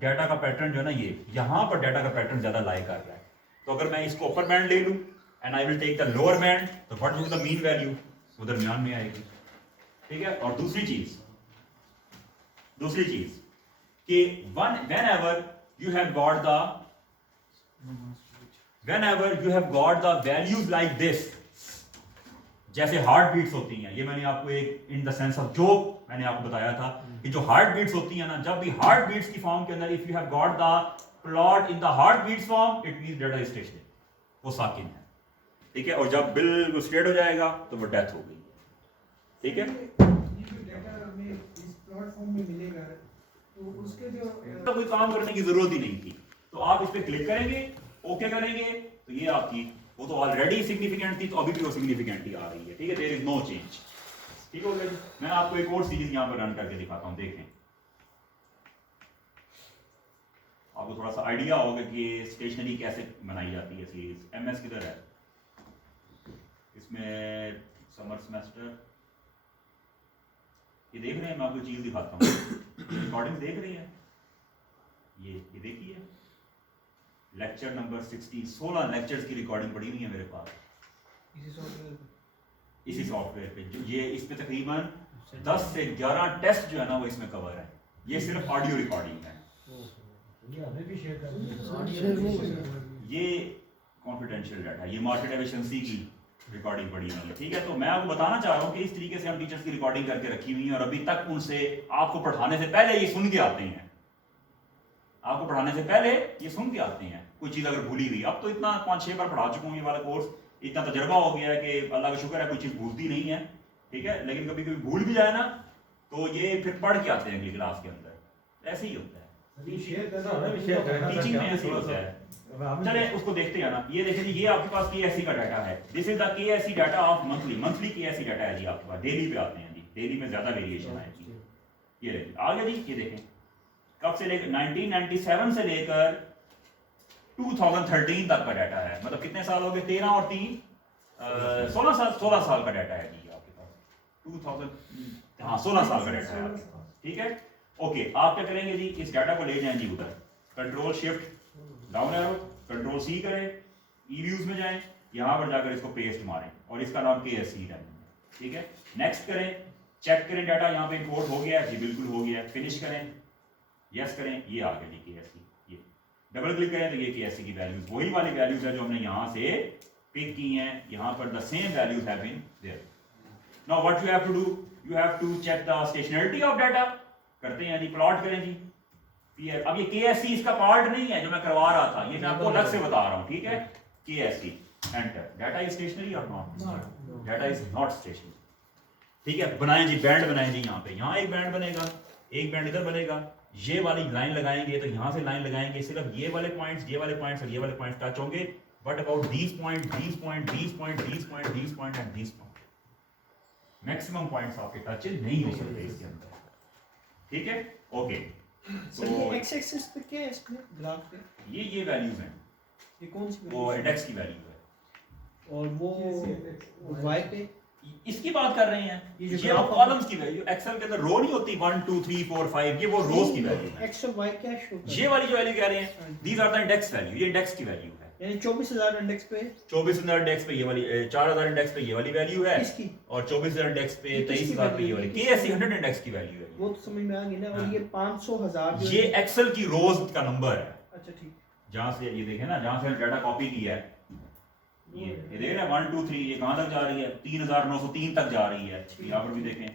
डाटा का पैटर्न जो है ना, ये यहां पर डाटा का पैटर्न ज्यादा लाया कर रहा है। तो अगर मैं इसको अपर बैंड ले लूं and I will take the lower band, तो what will the mean value, वो दरमियान में आएगी। ठीक है? और दूसरी चीज कि whenever you have got the values like this, जैसे हार्ट बीट्स होती हैं, ये मैंने आपको एक in the sense of joke मैंने आपको बताया था कि जो हार्ट बीट्स होती हैं ना, जब भी हार्ट बीट्स की फॉर्म के अंदर if you have got the plot in the heart beats form, it means data is stationary, वो साकिन है। ठीक है? और जब बिल्कुल स्ट्रेट हो जाएगा तो वो डेथ हो गई। ठीक है? ये जो डाटा हमें इस प्लेटफॉर्म में मिलेगा तो उसके जो तो कोई काम करने की जरूरत ही नहीं थी। तो आप इस पे क्लिक करेंगे, ओके करेंगे, तो ये आपकी वो तो ऑलरेडी सिग्निफिकेंट थी, तो अभी भी वो सिग्निफिकेंट ही आ रही है। ठीक है? There is no change. ठीक हो गया जी? मैं आपको एक और सीरीज यहां पर रन करके दिखाता हूं, देखें, आपको थोड़ा सा आइडिया होगा कि स्टेशनरी कैसे बनाई जाती है सीरीज। एमएस किधर है? इसमें समर सेमेस्टर, ये देख रहे हैं? मैं आपको चीज दिखाता हूँ, रिकॉर्डिंग देख रहे हैं? ये देखिए, लेक्चर नंबर 60, 16 लेक्चर्स की रिकॉर्डिंग पड़ी हुई है मेरे पास इसी सॉफ्टवेयर पे। जो ये इस पे तकरीबन 10 से 11 टेस्ट जो है ना, वो इसमें कवर है। ये सिर्फ ऑडियो रिकॉर्डिंग है, ये कॉन्फिडेंशियल डाटा, ये मार्केट एफिशिएंसी की रिकॉर्डिंग पड़ी हुई है। ठीक है? तो मैं आपको बताना चाह रहा हूँ कि इस तरीके से हम टीचर्स की रिकॉर्डिंग करके रखी हुई है, और अभी तक उनसे आपको पढ़ाने से पहले ये सुन के आते हैं, आपको पढ़ाने से पहले ये सुन के आते हैं। कोई चीज़ अगर भूली हुई, अब तो इतना 5-6 बार पढ़ा चुका हूँ ये वाला कोर्स, इतना तजर्बा हो गया है कि अल्लाह का शुक्र है कोई चीज़ भूलती नहीं है। ठीक है? लेकिन कभी कभी भूल भी जाए ना, तो ये फिर पढ़ के आते हैं अगली क्लास के अंदर। ऐसे ही होता है, टीचिंग में ऐसे ही होता है। चले उसको देखते हैं ना। ये देखिए जी, ये आपके पास KSE का डाटा है। This is the KSE data of monthly KSE data है जी आपके पास। डेली पे आते हैं जी, डेली में ज्यादा वेरिएशन आएगी। ये देखिए आगे जी, ये देखें कब से लेकर 1997 से लेकर 2013 तक का डाटा है। मतलब कितने साल हो गए? 13 और 3 16 साल का डाटा है जी आपके पास। 16 साल का डाटा है आपके पास। ठीक है? ओके, आप क्या करेंगे जी, इस डाटा को ले जाएं जी उधर, control shift down arrow, control C करें, ई व्यूज में जाएं, यहां पर जाकर इसको पेस्ट मारें और इसका नाम KSE डालेंगे। ठीक है? नेक्स्ट करें, चेक करें डाटा यहाँ पे इंपोर्ट हो गया है जी, बिल्कुल हो गया है। फिनिश करें, यस करें, ये आ गया जी KSE। ये डबल क्लिक करें तो ये KSE की वैल्यूज वही वाली वैल्यूज है जो हमने यहाँ से पिक की हैं। यहाँ पर the same values have been there. Now what you have to do, you have to check the stationarity of data. करते हैं जी, प्लॉट करें जी। अब ये KSE इसका पार्ट नहीं है जो मैं करवा रहा था, ये मैं आपको अलग से बता रहा हूँ। ठीक है? KSE enter, data is stationary और not, data is not stationary. ठीक है? बनाएं जी, बैंड बनाएं जी। यहाँ पे यहाँ एक बैंड बनेगा, एक बैंड इधर बनेगा। ये वाली लाइन लगाएंगे तो यहाँ से लाइन लगाएंगे, सिर्फ ये वाले पॉइंट्स और ये वाले पॉइंट्स टच होंगे। What about these point, these point, these point, these point, these point and these point? Maximum points आपके टच नहीं हो सकते इसके अंदर, ठीक है? ओके, सर ये एक्स एक्सिस पे क्या है इसमें ग्राफ पे? ये वैल्यूज हैं, ये कौन सी वो value है? इंडेक्स की वैल्यू है। और वो वाई पे इसकी बात कर रहे हैं, ये जो ये वो graph कॉलम्स की वैल्यू, एक्सेल के अंदर रो नहीं होती 1 2 3 4 5, ये वो रोज की वैल्यू है। एक्स और वाई क्या शो कर ये वाली जो वैल्यू कह रहे हैं, these are the index value, ये इंडेक्स की वैल्यू है। यानी 24000 इंडेक्स पे 24000 इंडेक्स पे ये वाली, 4000 इंडेक्स पे ये वाली वैल्यू है, किसकी? और 24000 इंडेक्स पे ये किसकी 23000 पे ये value वाली, है? केएससी 100 इंडेक्स की वैल्यू है। वो तो समझ में आ गई ना। हाँ। और ये 500,000 जो ये है- एक्सेल की रोज का नंबर है, अच्छा ठीक। जहां से ये देखें ना, जहां से डाटा कॉपी किया है, ये देख रहे हैं 1 2 3, ये कहां तक जा रही है? 3903 तक जा रही है। यहाँ पर भी देखें,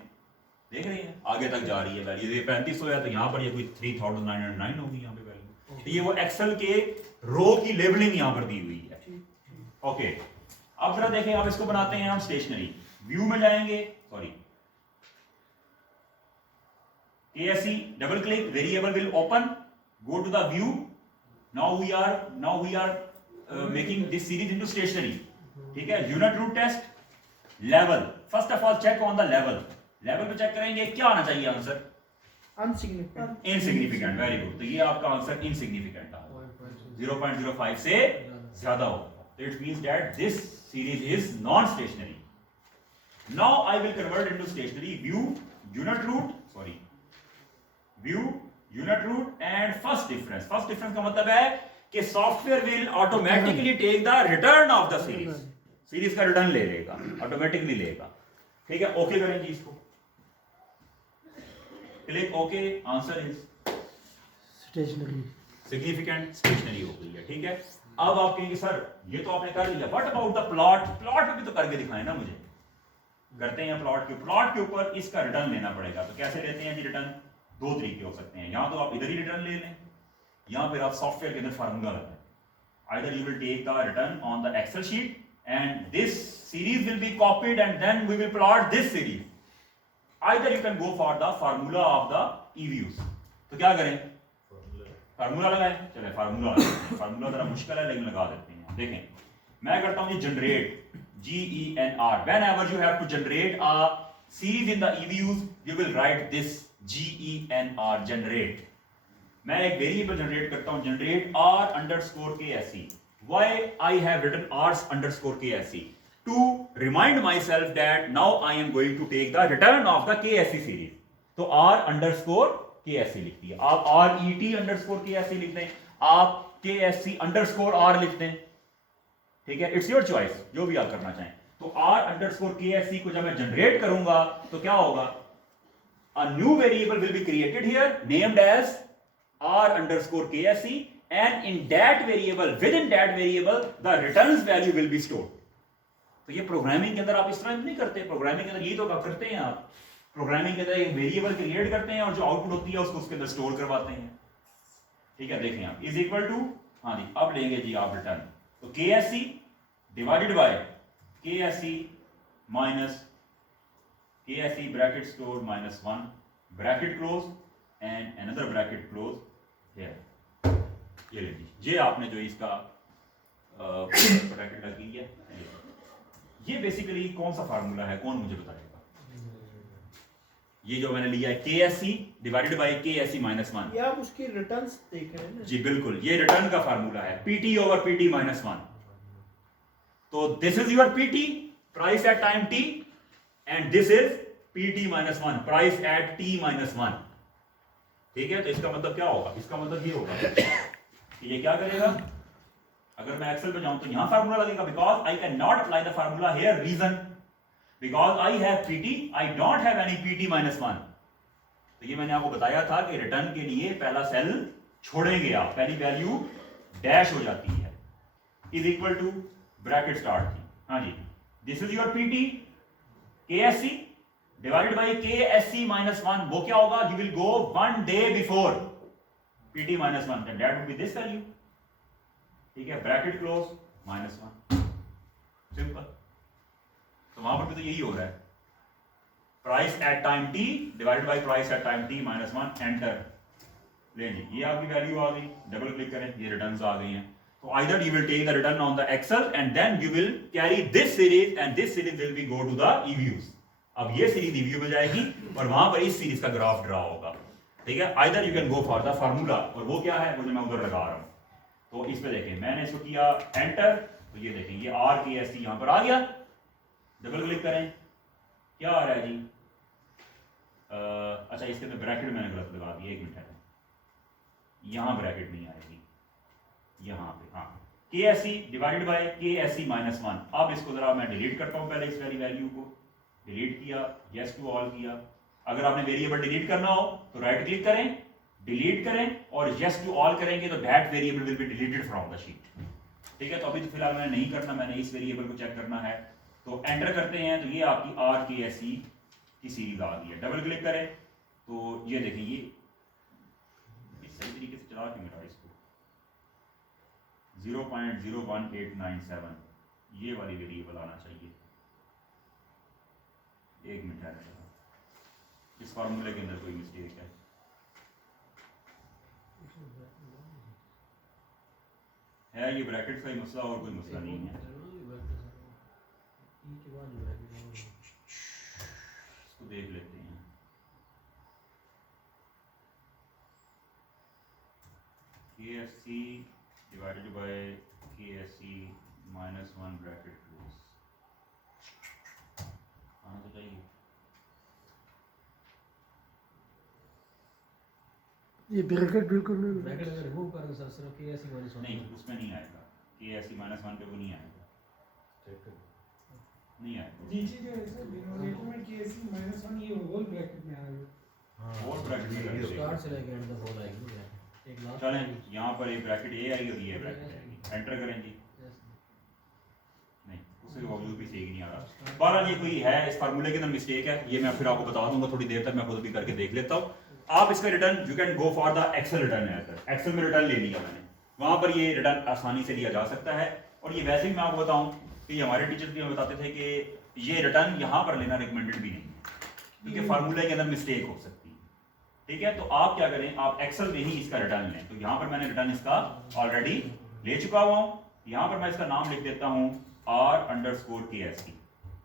देख रहे हैं आगे तक जा रही है वैल्यू। ये 3500 है तो यहाँ पर ये कोई 3909 होगी यहाँ पे वैल्यू। तो ये वो एक्सेल के रो की लेबलिंग यहाँ पर दी हुई है। ओके, अब जरा देखें, अब इसको बनाते हैं हम स्टेशनरी व्यू में जाएंगे, sorry KSE, double click, variable will open, go to the view. Now we are making this series into stationary. ठीक है, unit root test, level. First of all check on the level. Level पे चेक करेंगे क्या आना चाहिए आंसर? अनसिग्निफिकेंट। Insignificant, very good. तो ये आपका आंसर insignificant आ 0.05 से ज्यादा होगा। So it means that this series is non-stationary. Now I will convert into stationary view, unit root, view, unit root and first difference. First difference का मतलब है कि software will automatically take the return of the series. Series का रिटर्न ले लेगा, ऑटोमेटिकली लेगा। ठीक है, ओके करें जी इसको, click okay, answer is stationary significant, stationary हो गई है। ठीक है, अब आप कहेंगे सर ये तो आपने कर लिया, what about the plot? Plot में भी तो करके दिखाएं ना मुझे। करते हैं प्लॉट के ऊपर इसका रिटर्न लेना पड़ेगा। तो कैसे लेते हैं जी रिटर्न? दो तरीके हो सकते हैं, या तो आप इधर ही रिटर्न ले लें, या फिर आप सॉफ्टवेयर के अंदर फार्मूला लगाएं। Either you will take the return on the Excel sheet and this series will be copied and then we will plot this series. Either you can go for the formula of the EViews. तो क्या करें? फार्मूला लगाएं। चले फार्मूला जरा मुश्किल है लेकिन लगा देते हैं। देखें, मैं करता हूं ये generate, GENR. Whenever you have to generate a series in the EViews, you will write this GENR, generate. मैं एक वेरिएबल जनरेट करता हूं, generate r_ksc. Why I have written r_ksc? To remind myself that now I am going to take the return of the ksc series. तो r_ksc लिख दिया। आप ret_ksc लिख दें, आप ksc_r लिख दें। ठीक है, इट्स योर चॉइस, जो भी आप करना चाहें। तो r_ksc को जब मैं जनरेट करूंगा तो क्या होगा? A new variable will be created here named as r_ksc, and in that variable, within that variable, the returns value will be stored. तो ये प्रोग्रामिंग के अंदर आप इस तरह नहीं करते। प्रोग्रामिंग के अंदर ये तो करते हैं आप, प्रोग्रामिंग के अंदर एक वेरिएबल क्रिएट करते हैं और जो आउटपुट होती है उसको उसके अंदर स्टोर करवाते हैं। ठीक है, देखें आप, इज इक्वल टू, हाँ जी, अब लेंगे जी आप रिटर्न। तो ksc divided by ksc minus ksc bracket store -1 bracket close and another bracket close here. ये ले लीजिए, ये आपने जो इसका ब्रैकेट लगी है, ये बेसिकली कौन सा फार्मूला है, कौन मुझे बताएगा? ये जो मैंने लिया है ksc डिवाइडेड बाय ksc -1। ये आप उसकी रिटर्न्स देख रहे हैं ना? जी बिल्कुल, ये रिटर्न का फार्मूला है, pt ओवर pt -1। तो this is your pt, price at time t, and this is pt -1, price at t -1। ठीक है, तो इसका मतलब क्या होगा? इसका मतलब ये होगा कि ये क्या करेगा, अगर मैं एक्सेल पे जाऊं तो यहां फार्मूला लगेगा, because I can not apply the formula here. Reason, because I have pt, I don't have any pt -1। तो ये मैंने आपको बताया था कि रिटर्न के लिए पहला सेल छोड़ेंगे आप, पहली वैल्यू डैश हो जाती है, is equal to bracket start थी। हाँ जी, this is your pt ksc divided by ksc -1। वो क्या होगा? You will go 1 day before pt -1, and that would be this value. ठीक है, ब्रैकेट क्लोज -1, सिंपल। तो वहां पर भी तो यही हो रहा है, price at time t divided by price at time t -1, enter. ले ली, ये आपकी वैल्यू आ गई। डबल क्लिक करें, ये रिटर्न्स आ गई हैं। So either you will take the return on the Excel and then you will carry this series and this series will be go to the EViews. अब ये सीरीज EView में जाएगी और वहां पर इस सीरीज का ग्राफ ड्रा होगा, ठीक है। either you can go for the formula, और वो क्या है वो जो मैं उधर लगा रहा हूँ। तो इस पे देखें, मैंने इसको किया एंटर, तो ये देखें ये RKSE यहाँ पर आ गया। डबल क्लिक करें, क्या आ रहा है जी? अच्छा इसके अंदर ब्रैकेट मैंने गलत लगा दिया, एक मिनट है, यहाँ ब्रैकेट नहीं आएगी, यहाँ पे हाँ KSE divided by KSE minus 1। अब इसको जरा मैं डिलीट करता हूँ, पहले इस वाली वैल्यू को डिलीट किया, यस टू ऑल किया। अगर आपने वेरिएबल डिलीट करना हो तो राइट क्लिक करें, डिलीट करें और यस टू ऑल करेंगे तो that variable will be deleted from the sheet, ठीक है। तो अभी तो फिलहाल मैंने नहीं करना, मैंने इस वेरिएबल को चेक करना है। तो एंटर करते हैं तो ये आपकी RKSE की सीरीज आ गई है। डबल क्लिक करें तो ये देखें, ये सही तरीके से चला के मिला इसको 0.01897 ये वाली वेरिएबल आना चाहिए। एक मिनट है, इस फार्मूले के अंदर कोई मिस्टेक है। ये ब्रैकेट का ही मसला और कोई मसला नहीं है। इसको देख लेते हैं। KSE divided by KSE minus 1 bracket close आना तो चाहिए। ये ब्रैकेट बिल्कुल नहीं ब्रैकेट अगर रिमूव करें सर सिर्फ KSE माइनस 1 नहीं, उसमें नहीं आएगा, KSE माइनस 1 पे वो नहीं आएगा, नहीं आएगा। नीचे जो है सर डिनोमिनेटर में KSE माइनस 1 ये होल ब्रैकेट में आ गया। और ब्रैकेट में कर स्टार्ट से देंगे। लेके एंड तक होल आएगी। एक लास्ट चलें, यहाँ पर एक ब्रैकेट ए आएगी और ये ब्रैकेट आएगी। एंटर करें जी, नहीं उसके बावजूद भी सही नहीं आ रहा। बहरहाल ये कोई है इस फार्मूले के अंदर मिस्टेक है, ये मैं फिर आपको बता दूंगा थोड़ी देर तक, मैं खुद भी करके देख लेता हूँ। आप इसका return you can go for the excel return है, एक्सेल में रिटर्न ले लिया मैंने, वहां पर ये रिटर्न आसानी से लिया जा सकता है। और ये वैसे भी मैं आपको बताऊं कि हमारे टीचर्स भी हमें बताते थे कि ये रिटर्न यहाँ पर लेना रिकमेंडेड भी नहीं है, क्योंकि फार्मूले के अंदर मिस्टेक हो सकती है, ठीक है। तो आप क्या करें, आप एक्सेल में ही इसका रिटर्न लें। तो यहाँ पर मैंने रिटर्न इसका ऑलरेडी ले चुका हुआ हूँ। यहाँ पर मैं इसका नाम लिख देता हूँ R_KSE,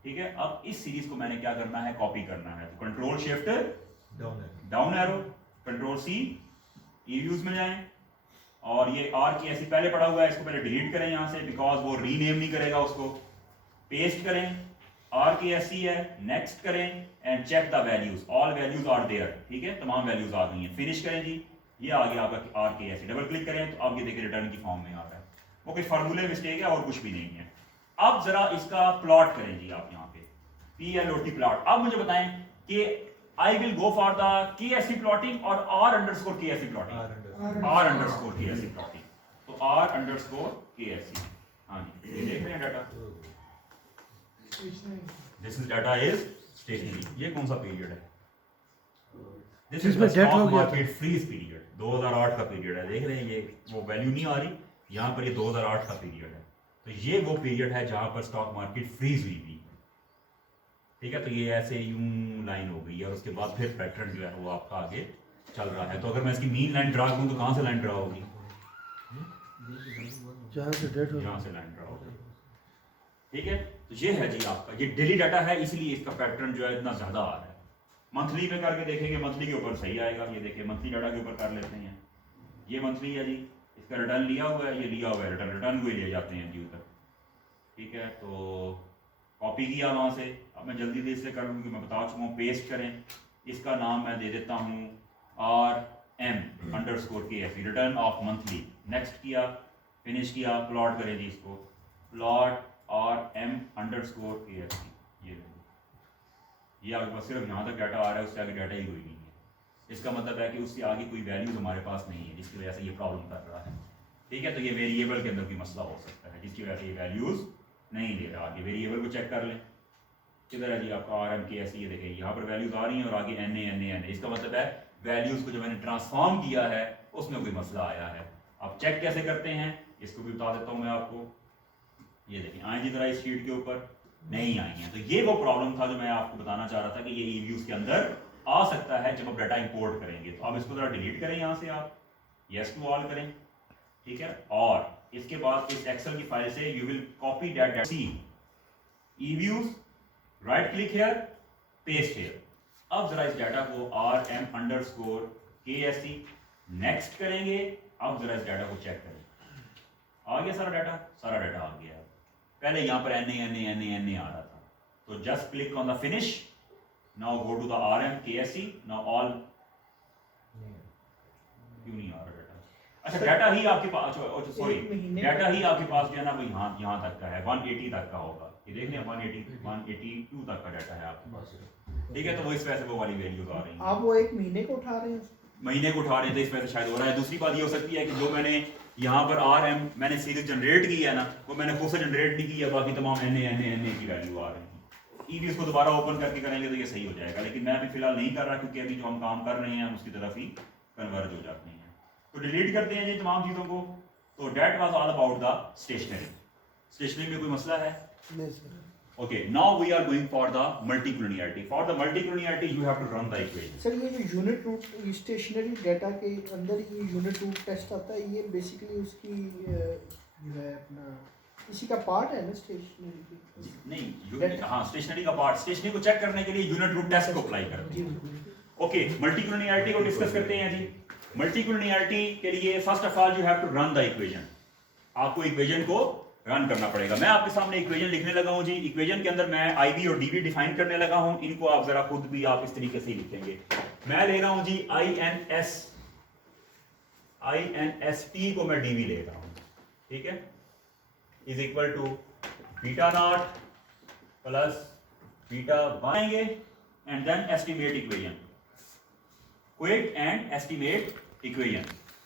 ठीक है। अब इस सीरीज को मैंने क्या करना है, कॉपी करना है। तो control shift down arrow, control C, EViews में जाएं और ये RKSE पहले पड़ा हुआ है, इसको पहले डिलीट करें यहाँ से, बिकॉज वो रीनेम नहीं करेगा उसको। पेस्ट करें, RKSE है, नेक्स्ट करें and check the values, all values are there, ठीक है, तमाम वैल्यूज आ गई हैं। फिनिश करें जी, ये आ गया आपका RKSE। डबल क्लिक करें तो आप ये देखिए रिटर्न की फॉर्म में आ रहा है। वो कोई फार्मूले मिस्टेक है और कुछ भी नहीं है। अब जरा इसका प्लॉट करें जी आप यहाँ पे, PLOT प्लॉट। अब मुझे बताएं कि I will go for the KSE plotting और R_KSE प्लॉटिंग, R_KSE प्लॉटिंग। तो R_KSE, हाँ जी, ये देख रहे हैं data, this is data is stationary. ये कौन सा पीरियड है? This is the stock market freeze period, 2008 का पीरियड है। देख रहे हैं ये वो वैल्यू नहीं आ रही, यहाँ पर ये 2008 का पीरियड है। तो ये वो पीरियड है जहाँ पर स्टॉक मार्केट फ्रीज हुई थी, ठीक है। तो ये ऐसे यूं लाइन हो गई है और उसके बाद फिर पैटर्न जो है वो आपका आगे चल रहा है। तो अगर मैं इसकी मीन लाइन ड्रा करूँ तो कहाँ से लाइन ड्रा होगी? जहाँ से डेट हो यहाँ से लाइन ड्रा होगी, ठीक है। तो ये है जी आपका, ये डेली डाटा है, इसलिए इसका पैटर्न जो है इतना ज्यादा आ रहा है। मंथली में करके देखेंगे, मंथली के ऊपर सही आएगा। ये देखिए मंथली डाटा के ऊपर कर लेते हैं, ये मंथली है जी, इसका रिटर्न लिया हुआ है, ये लिया हुआ है रिटर्न को ही ले जाते हैं जी उधर, ठीक है। तो कॉपी किया वहाँ से, अब मैं जल्दी से कर लूँगी, मैं बता चुका हूँ। पेस्ट करें, इसका नाम मैं दे देता हूँ RM_KSE, return of monthly. Next किया, फिनिश किया, प्लॉट करें जी इसको, प्लॉट RM_KSE। ये आपके पास सिर्फ यहाँ तक डाटा आ रहा है, उससे आगे डाटा ही कोई नहीं है। इसका मतलब है कि उससे आगे कोई वैल्यूज हमारे पास नहीं है, जिसकी वजह से ये प्रॉब्लम कर रहा है, ठीक है। तो ये वेरिएबल के अंदर कोई मसला हो सकता है, जिसकी वजह से ये वैल्यूज नहीं दे रहा। आगे वेरिएबल को चेक कर लें, किधर है जी आपका RM_KSE, ये देखिए यहाँ पर वैल्यूज आ रही हैं और आगे NA। इसका मतलब है वैल्यूज को जो मैंने ट्रांसफॉर्म किया है उसमें कोई मसला आया है। अब चेक कैसे करते हैं इसको भी बता देता हूँ मैं आपको। ये देखिए आए जी जरा इस शीट के ऊपर, नहीं आई हैं। तो ये वो प्रॉब्लम था जो मैं आपको बताना चाह रहा था कि ये EViews के अंदर आ सकता है जब आप डाटा इंपोर्ट करेंगे। तो अब इसको जरा डिलीट करें यहाँ से, आप यस टू ऑल करें, ठीक है। और इसके बाद इस एक्सेल की फाइल से you will copy that C EViews, right click here, paste here. अब जरा इस डाटा को rm_ksc नेक्स्ट करेंगे। अब जरा इस डाटा को चेक करें, आ गया सारा डाटा आ गया। पहले यहाँ पर NA आ रहा था, तो just click on the finish, now go to the rm_ksc, now all, क्यों नहीं आ रहा डाटा? अच्छा डाटा ही आपके पास, सॉरी डाटा ही आपके पास जो है ना वो यहाँ तक का है, 180 तक का होगा, ये देख लें 182 तक का डाटा है आपके पास, ठीक है। तो वो इस वजह से वो वाली वैल्यूज आ रही हैं। आप वो एक महीने को उठा रहे हैं? महीने को उठा रहे थे, इस वजह से शायद हो रहा है। दूसरी बात ये हो सकती है कि जो मैंने यहाँ पर RM मैंने सीरीज जनरेट की है ना, वो मैंने खुद से जनरेट नहीं की है, बाकी तमाम NA की वैल्यू आ रही है। EVs को दोबारा ओपन करके करेंगे तो ये सही हो जाएगा, लेकिन मैं अभी फिलहाल नहीं कर रहा क्योंकि अभी जो हम काम कर रहे हैं उसकी तरफ ही कन्वर्ज हो जाते हैं। तो डिलीट करते हैं ये तमाम चीज़ों को। तो that was all about the stationary. Stationary में कोई मसला है? नहीं sir. Okay, now we are going for the multicollinearity. For the multicollinearity, you have to run the equation. Sir ये जो यूनिट रूट स्टेशनरी डाटा के अंदर ये यूनिट रूट टेस्ट आता है, ये बेसिकली उसकी जो है अपना इसी का पार्ट है ना स्टेशनरी की? नहीं, हाँ स्टेशनरी का पार्ट, स्टेशनरी को चेक करने के लिए यूनिट रूट टेस्ट को अप्लाई करते हैं। ओके, मल्टीकोलिनियरिटी को डिस्कस करते हैं जी। मल्टीकोलिनियरिटी के लिए first of all you have to run the equation. आपको इक्वेशन को रन करना पड़ेगा। मैं आपके सामने इक्वेशन लिखने लगा हूं जी। इक्वेशन के अंदर मैं IB और DB डिफाइन करने लगा हूं। इनको आप जरा खुद भी आप इस तरीके से ही लिखेंगे। मैं ले रहा हूं जी INST को मैं DB ले रहा हूं, ठीक है, is equal to beta naught plus beta बनाएंगे and then estimate equation, quick and estimate equation.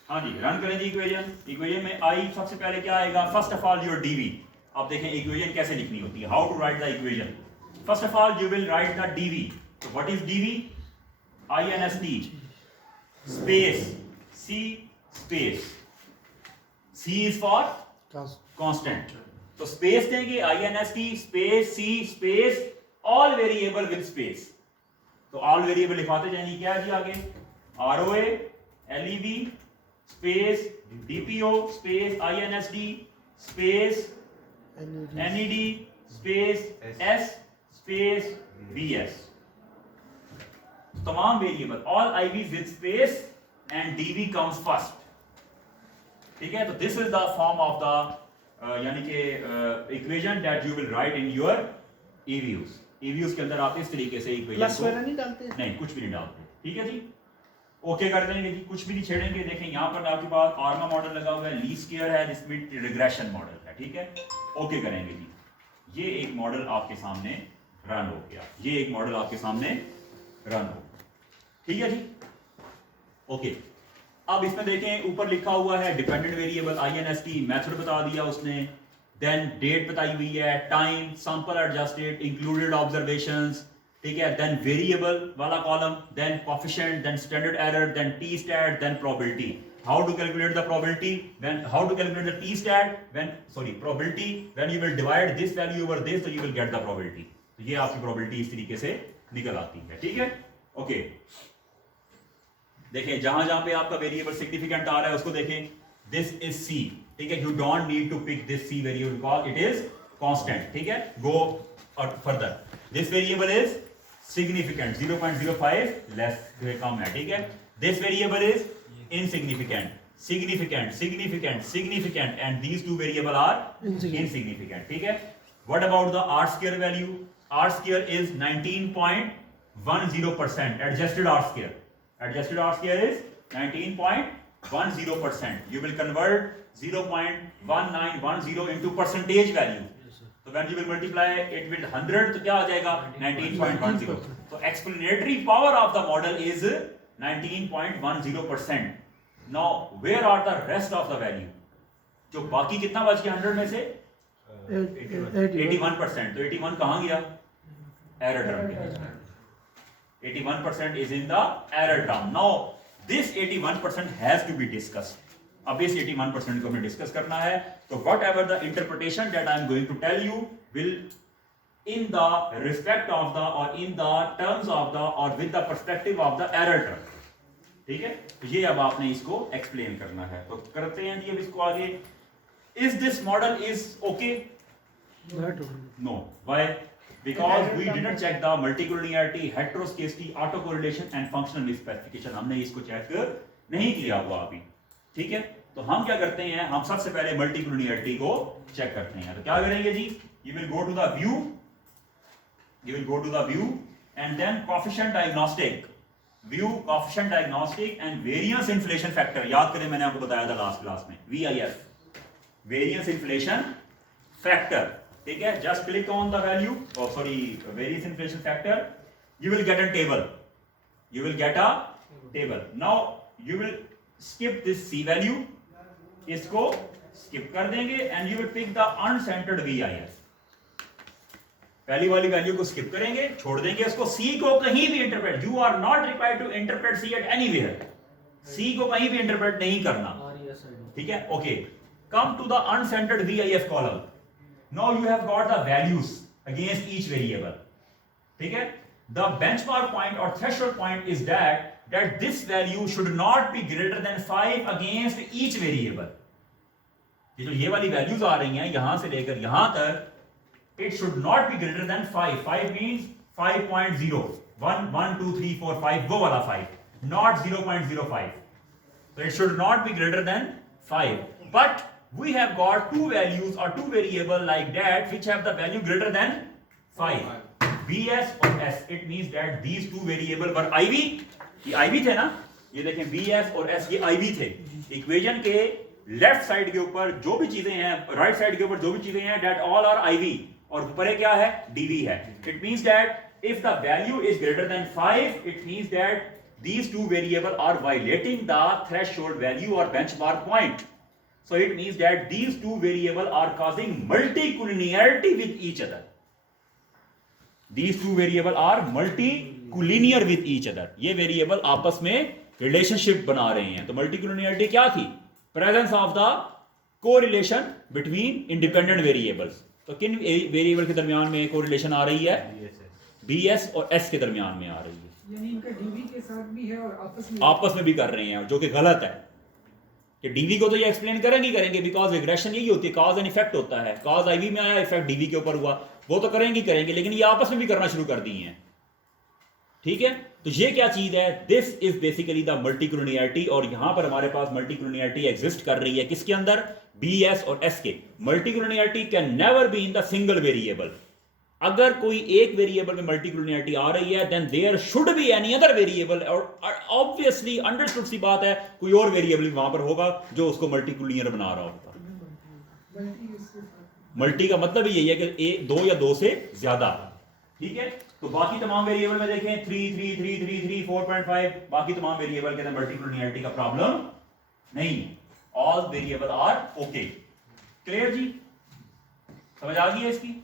हाँ जी, रन करें जी इक्वेशन। इक्वेशन में आई सबसे पहले क्या आएगा? First of all your DV। अब देखें इक्वेशन कैसे लिखनी होती है, how to write the equation. First of all you will write the DV। तो व्हाट इज DV? INST space C space, C is for constant, तो स्पेस देंगे INST space C space all variable with space. तो ऑल वेरिएबल लिखवाते जाएंगे। क्या है जी आगे? ROA LEV space DPO space INSD space NED space S space BS। तमाम variable all IVs with space and DV comes first, ठीक है। तो this is the form of the यानी कि equation that you will right in your EVs। EVs के अंदर आप इस तरीके से इक्वेशन प्लस वगैरह नहीं डालते? नहीं, कुछ भी नहीं डालते, ठीक है जी। ओके कर देंगे जी, कुछ भी नहीं छेड़ेंगे। देखें यहाँ पर आपके पास आर्मा मॉडल लगा हुआ है, लीस्ट स्क्वायर है जिसमें रिग्रेशन मॉडल है, ठीक है। ओके करेंगे जी। ये एक मॉडल आपके सामने रन हो गया, ये एक मॉडल आपके सामने रन हो गया, ठीक है जी। ओके, अब इसमें देखें ऊपर लिखा हुआ है डिपेंडेंट वेरिएबल INST, मेथड बता दिया उसने, देन डेट बताई हुई है, time, sample adjusted, included observations, ठीक है, देन वेरिएबल वाला column, then coefficient, then standard error, then T stat, then probability. How to calculate the probability? When how to calculate the T stat? When probability when you will divide this value over this, तो you will get the probability. तो ये आपकी प्रोबेबिलिटी इस तरीके से निकल आती है, ठीक है। ओके, देखें जहां जहां पे आपका वेरिएबल सिग्निफिकेंट आ रहा है उसको देखें, दिस इज C, ठीक है। You don't need to pick this C variable because it is constant, ठीक है। गो और further, this variable is significant 0.05 less कम है, ठीक है। This variable is insignificant, significant, significant, significant, and these two variable are insignificant, ठीक है। What about the R square value? R square is 19.10%, adjusted R square. Adjusted R square is 19.10%. You will convert 0.1910 into percentage value. So when you will multiply it with 100, तो क्या आ जाएगा? 19.10. So explanatory power of the model is 19.10%. Now where are the rest of the value? जो बाकी कितना बच गया 100 में से? 81%. तो 81 कहाँ गया? Error term के अंदर। 81% is in the error term. Now this 81% has to be discussed. अब इस 81% को हमें डिस्कस करना है। तो whatever the interpretation that I am going to tell you will in the respect of the or in the terms of the or with the perspective of the error term, ठीक है। तो ये अब आपने इसको एक्सप्लेन करना है। तो करते हैं जी अब इसको आगे। Is this model is okay? That only. No. Why? Because we didn't check the multicollinearity, heteroscedasticity, autocorrelation and functional specification. हमने इसको चेक नहीं किया हुआ अभी, ठीक है? तो हम क्या करते हैं, हम सबसे पहले मल्टीकोलिनियरिटी को चेक करते हैं। तो क्या करेंगे जी, you will go to the view and then coefficient diagnostic, view coefficient diagnostic and variance inflation factor। याद करें मैंने आपको बताया था लास्ट क्लास में, VIF, variance inflation factor, ठीक है? Just click on the value, variance inflation factor, you will get a table, now you will skip this C value, इसको skip कर देंगे and you will pick the uncentered VIF। पहली वाली वैल्यू को skip करेंगे, छोड़ देंगे इसको। C को कहीं भी interpret, you are not required to interpret C at anywhere, C को कहीं भी इंटरप्रेट नहीं करना, ठीक है? Okay, come to the uncentered VIF column, now you have got the values against each variable, ठीक है? The benchmark point or threshold point is that this value should not be greater than 5 against each variable। ये वाली वैल्यूज आ रही हैं यहां से लेकर यहां तक, it should not be greater than 5। 5 means 5.0, 1 2 3 4 5, वो वाला 5, not 0.05। so it should not be greater than 5, but we have got two values or two variable like that which have the value greater than 5, BS or S। it means that these two variable were IV, ये IV थे ना, ये देखें BS और S ये IV थे। इक्वेशन के लेफ्ट साइड के ऊपर जो भी चीजें हैं, राइट साइड के ऊपर जो भी चीजें हैं, that all are IV, और ऊपर क्या है, DV है। it means that if the value is greater than 5, it means that these two variable are violating the threshold value or benchmark point। so it means that these two variable are causing multicollinearity with each other। these two variable are multicollinear with each other। ये वेरिएबल आपस में रिलेशनशिप बना रहे हैं। तो मल्टीकोलिनियरिटी क्या थी? Presence of the correlation between independent variables. तो किन वेरिएबल के दरमियान में कोरिलेशन आ रही है? BS और S के दरमियान में आ रही है। यानी इनका DV के साथ भी है और आपस में भी कर रहे हैं, जो कि गलत है। कि DV को तो ये एक्सप्लेन करेंगे बिकॉज रिग्रेशन यही होती है, कॉज एंड इफेक्ट होता है। कॉज IV में आया, इफेक्ट DV के ऊपर हुआ, वो तो करेंगे, लेकिन ये आपस में भी करना शुरू कर दी हैं, ठीक है? तो ये क्या चीज है? This is basically the multicollinearity. और यहां पर हमारे पास मल्टीकोलिनियरिटी एग्जिस्ट कर रही है किसके अंदर? BS और S के। Multicollinearity can never be in the single variable. अगर कोई एक वेरिएबल में मल्टीकोलिनियरिटी आ रही है, then there should be any other variable, और ऑब्वियसली अंडरस्टूड सी बात है कोई और वेरिएबल वहां पर होगा जो उसको मल्टीकोलिनियर बना रहा होगा। मल्टी का मतलब यही है कि दो या दो से ज्यादा, ठीक है? तो बाकी तमाम वेरिएबल में देखें 3 3 3 3 3 4.5, बाकी तमाम वेरिएबल के अंदर मल्टीकोलिनियरिटी का प्रॉब्लम नहीं है। All variable are okay. Clear जी? समझ आ गई है इसकी?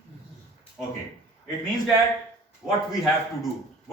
Okay, it means that what we have to do,